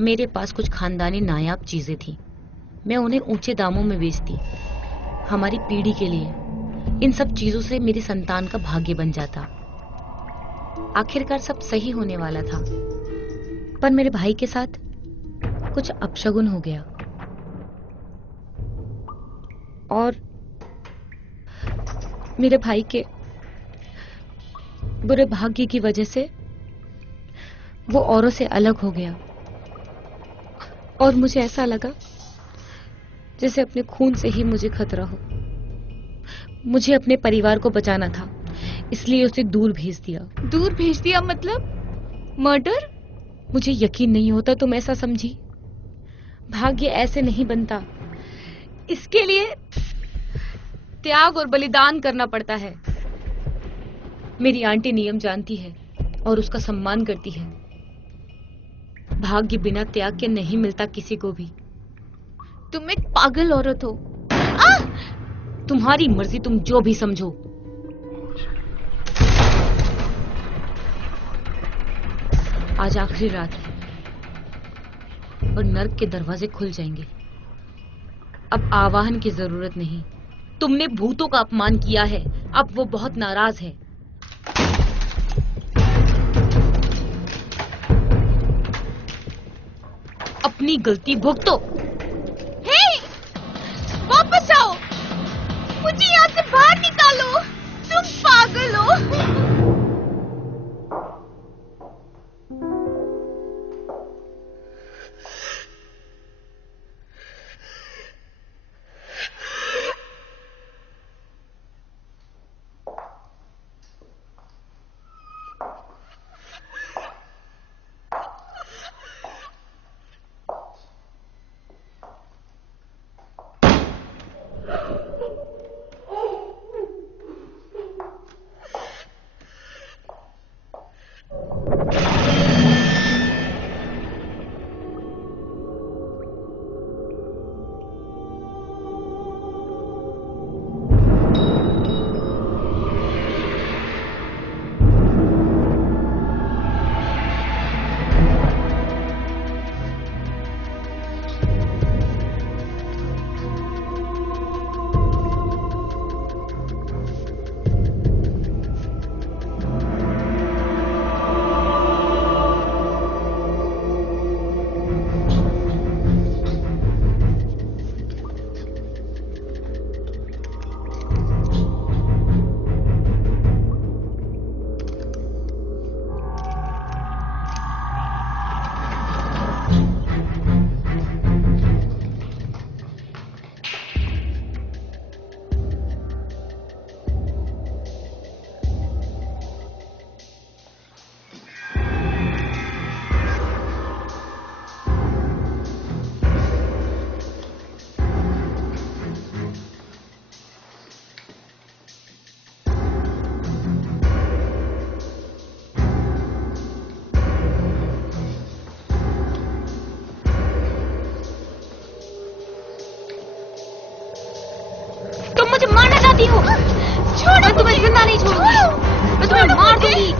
मेरे पास कुछ खानदानी नायाब चीजें थी। मैं उन्हें ऊंचे दामों में बेचती। हमारी पीढ़ी के लिए इन सब चीजों से मेरी संतान का भाग्य बन जाता। आखिरकार सब सही होने वाला था, पर मेरे भाई के साथ कुछ अपशगुन हो गया और मेरे भाई के बुरे भाग्य की वजह से वो औरों से अलग हो गया और मुझे ऐसा लगा जैसे अपने खून से ही मुझे खतरा हो। मुझे अपने परिवार को बचाना था, इसलिए उसे दूर भेज दिया। दूर भेज दिया मतलब मर्डर? मुझे यकीन नहीं होता तुम ऐसा समझी। भाग्य ऐसे नहीं बनता, इसके लिए त्याग और बलिदान करना पड़ता है। मेरी आंटी नियम जानती है और उसका सम्मान करती है। भाग्य बिना त्याग के नहीं मिलता किसी को भी। तुम एक पागल औरत हो। तुम्हारी मर्जी, तुम जो भी समझो। आज आखिरी रात है और नर्क के दरवाजे खुल जाएंगे। अब आवाहन की जरूरत नहीं। तुमने भूतों का अपमान किया है, अब वो बहुत नाराज है। अपनी गलती भुगतो। हे! वापस आओ! मुझे यहाँ से बाहर निकालो! तुम पागल हो! मुझे मारना चाहती हो? मैं तुम्हें जिंदा नहीं छोड़ूंगी। मैं तुम्हें मार दूंगी।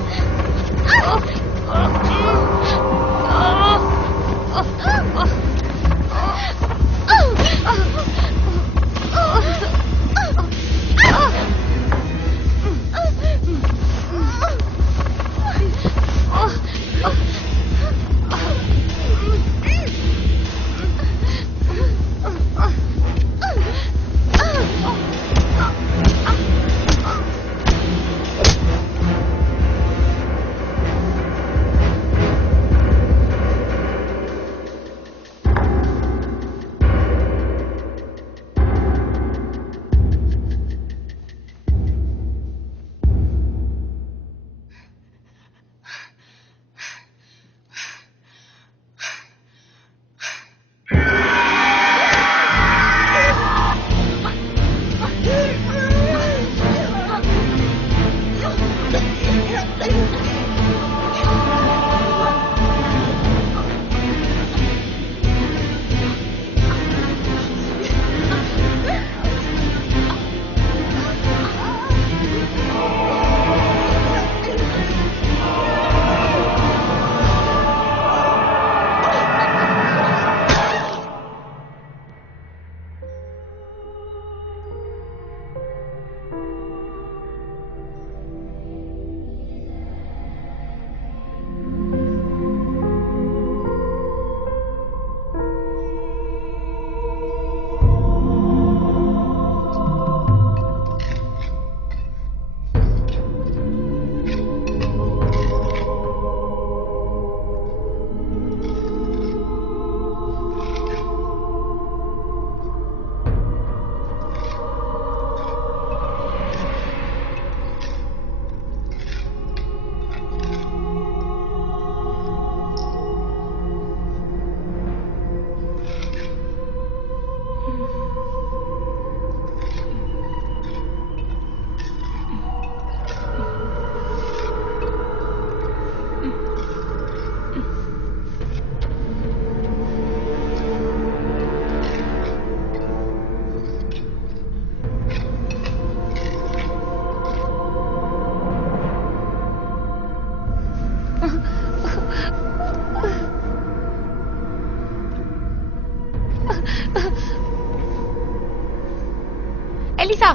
एलिसा,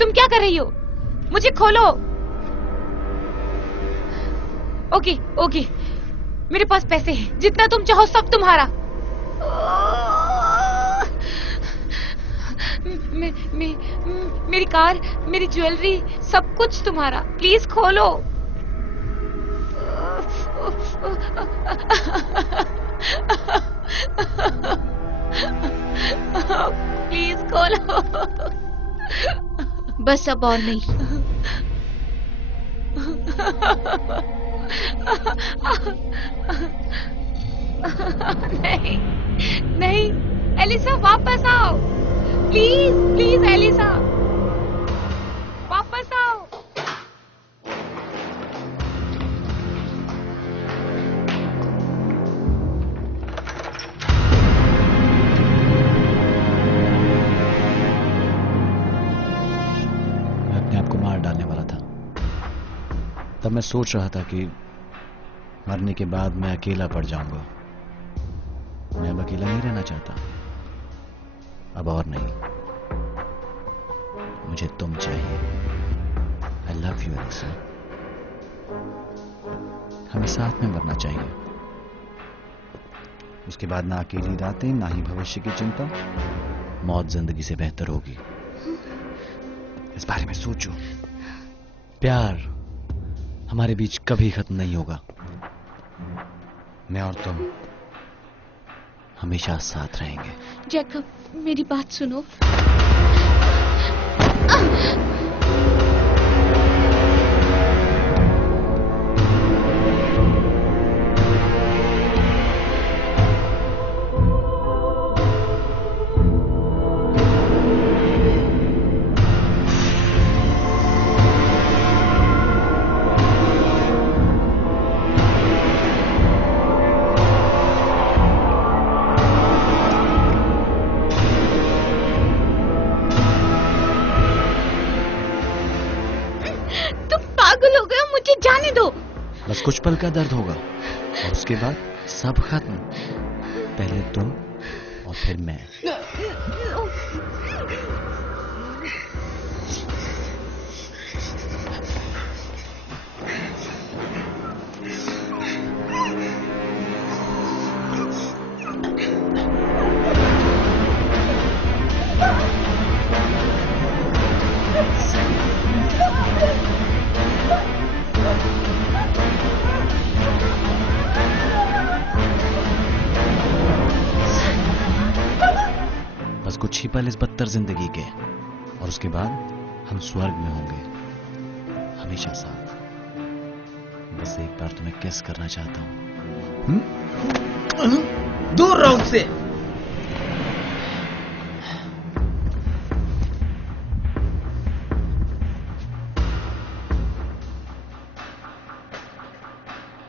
तुम क्या कर रही हो? मुझे खोलो। ओके, ओके, मेरे पास पैसे हैं, जितना तुम चाहो सब तुम्हारा। मेरी कार, मेरी ज्वेलरी, सब कुछ तुम्हारा। प्लीज खोलो। प्लीज खोलो। बस अब और नहीं। नहीं, नहीं, एलिसा वापस आओ। प्लीज, प्लीज एलिसा, वापस आओ। मैं अपने आप को मार डालने वाला था। तब मैं सोच रहा था कि मरने के बाद मैं अकेला पड़ जाऊंगा। मैं अब अकेला नहीं रहना चाहता, अब और नहीं। मुझे तुम चाहिए। I love you Alisa. हमें साथ में मरना चाहिए। उसके बाद ना अकेली रातें, ना ही भविष्य की चिंता। मौत जिंदगी से बेहतर होगी। इस बारे में सोचो। प्यार हमारे बीच कभी खत्म नहीं होगा। मैं और तुम हमेशा साथ रहेंगे। जैकब, मेरी बात सुनो। मुझे जाने दो। बस कुछ पल का दर्द होगा और उसके बाद सब खत्म। पहले तुम और फिर मैं। बस कुछ ही पल इस बदतर जिंदगी के और उसके बाद हम स्वर्ग में होंगे हमेशा साथ। बस एक बार तुम्हें किस करना चाहता हूं। दूर रहो उससे।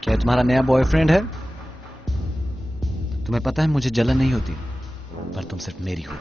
क्या तुम्हारा नया बॉयफ्रेंड है? तुम्हें पता है मुझे जलन नहीं होती, पर तुम सिर्फ मेरी हो।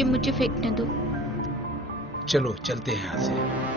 ये मुझे फेंकने दो। चलो चलते हैं यहाँ से।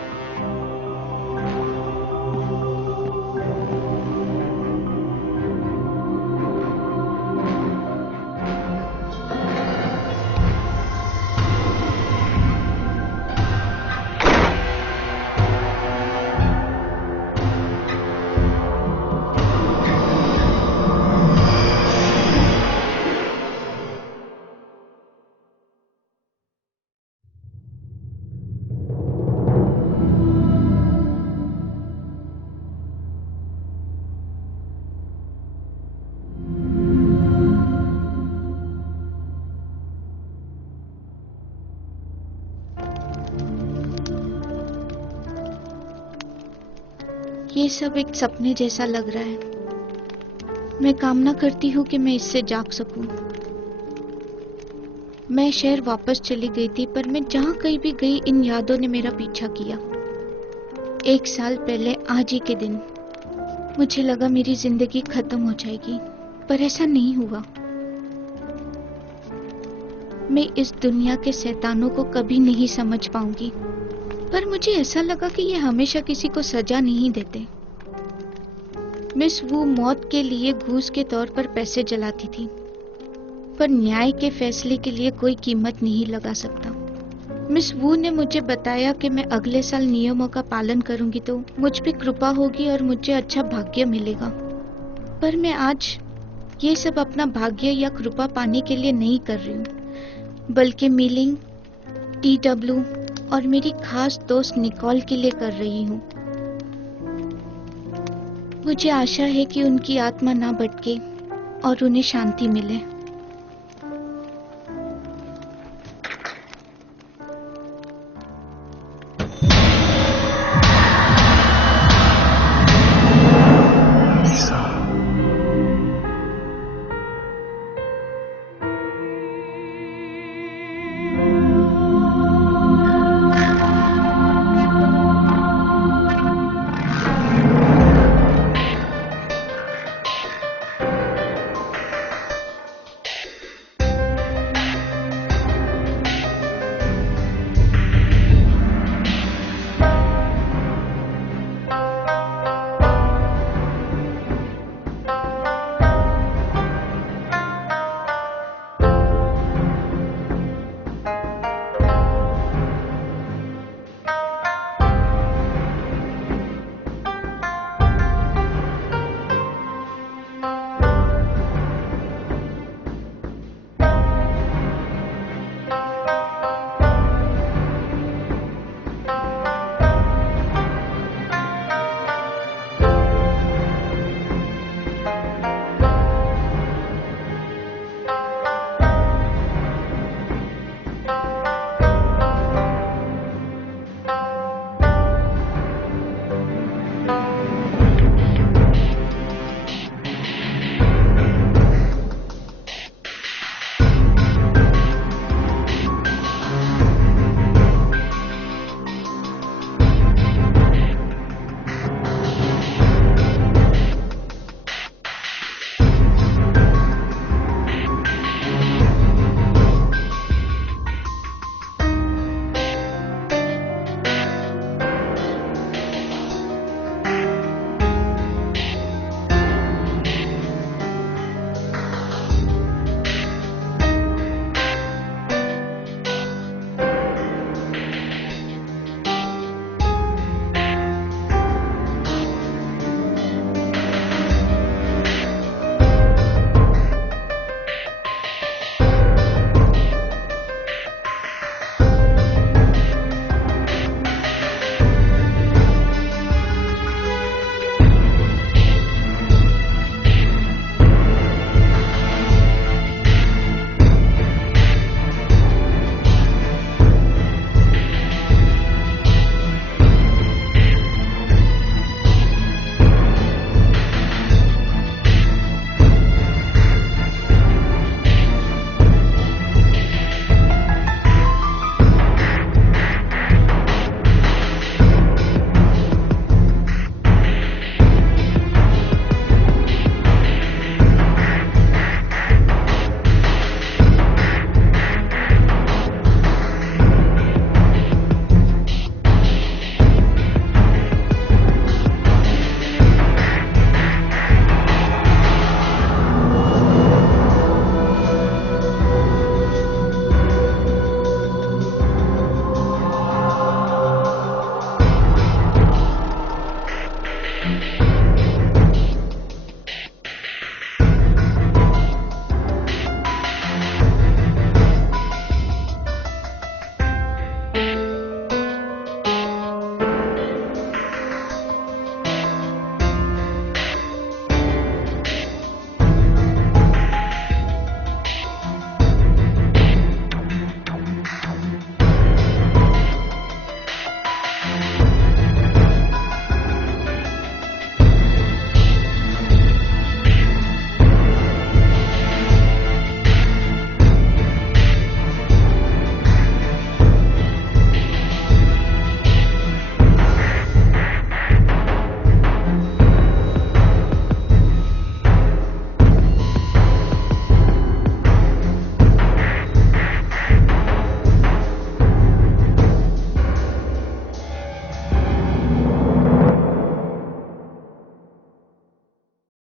ये सब एक सपने जैसा लग रहा है। मैं कामना करती हूँ कि मैं इससे जाग सकूं। मैं शहर वापस चली गई थी, पर मैं जहाँ कहीं भी गई इन यादों ने मेरा पीछा किया। 1 साल पहले आज ही के दिन मुझे लगा मेरी जिंदगी खत्म हो जाएगी, पर ऐसा नहीं हुआ। मैं इस दुनिया के शैतानों को कभी नहीं समझ पाऊंगी, पर मुझे ऐसा लगा कि ये हमेशा किसी को सजा नहीं देते। मिस वू मौत के लिए घूस के तौर पर पैसे जलाती थी, पर न्याय के फैसले के लिए कोई कीमत नहीं लगा सकता। मिस वू ने मुझे बताया कि मैं अगले साल नियमों का पालन करूंगी तो मुझ पे कृपा होगी और मुझे अच्छा भाग्य मिलेगा। पर मैं आज ये सब अपना भाग्य या कृपा पाने के लिए नहीं कर रही हूँ, बल्कि मीलिंग, TW और मेरी खास दोस्त निकोल के लिए कर रही हूँ। मुझे आशा है कि उनकी आत्मा ना भटके और उन्हें शांति मिले।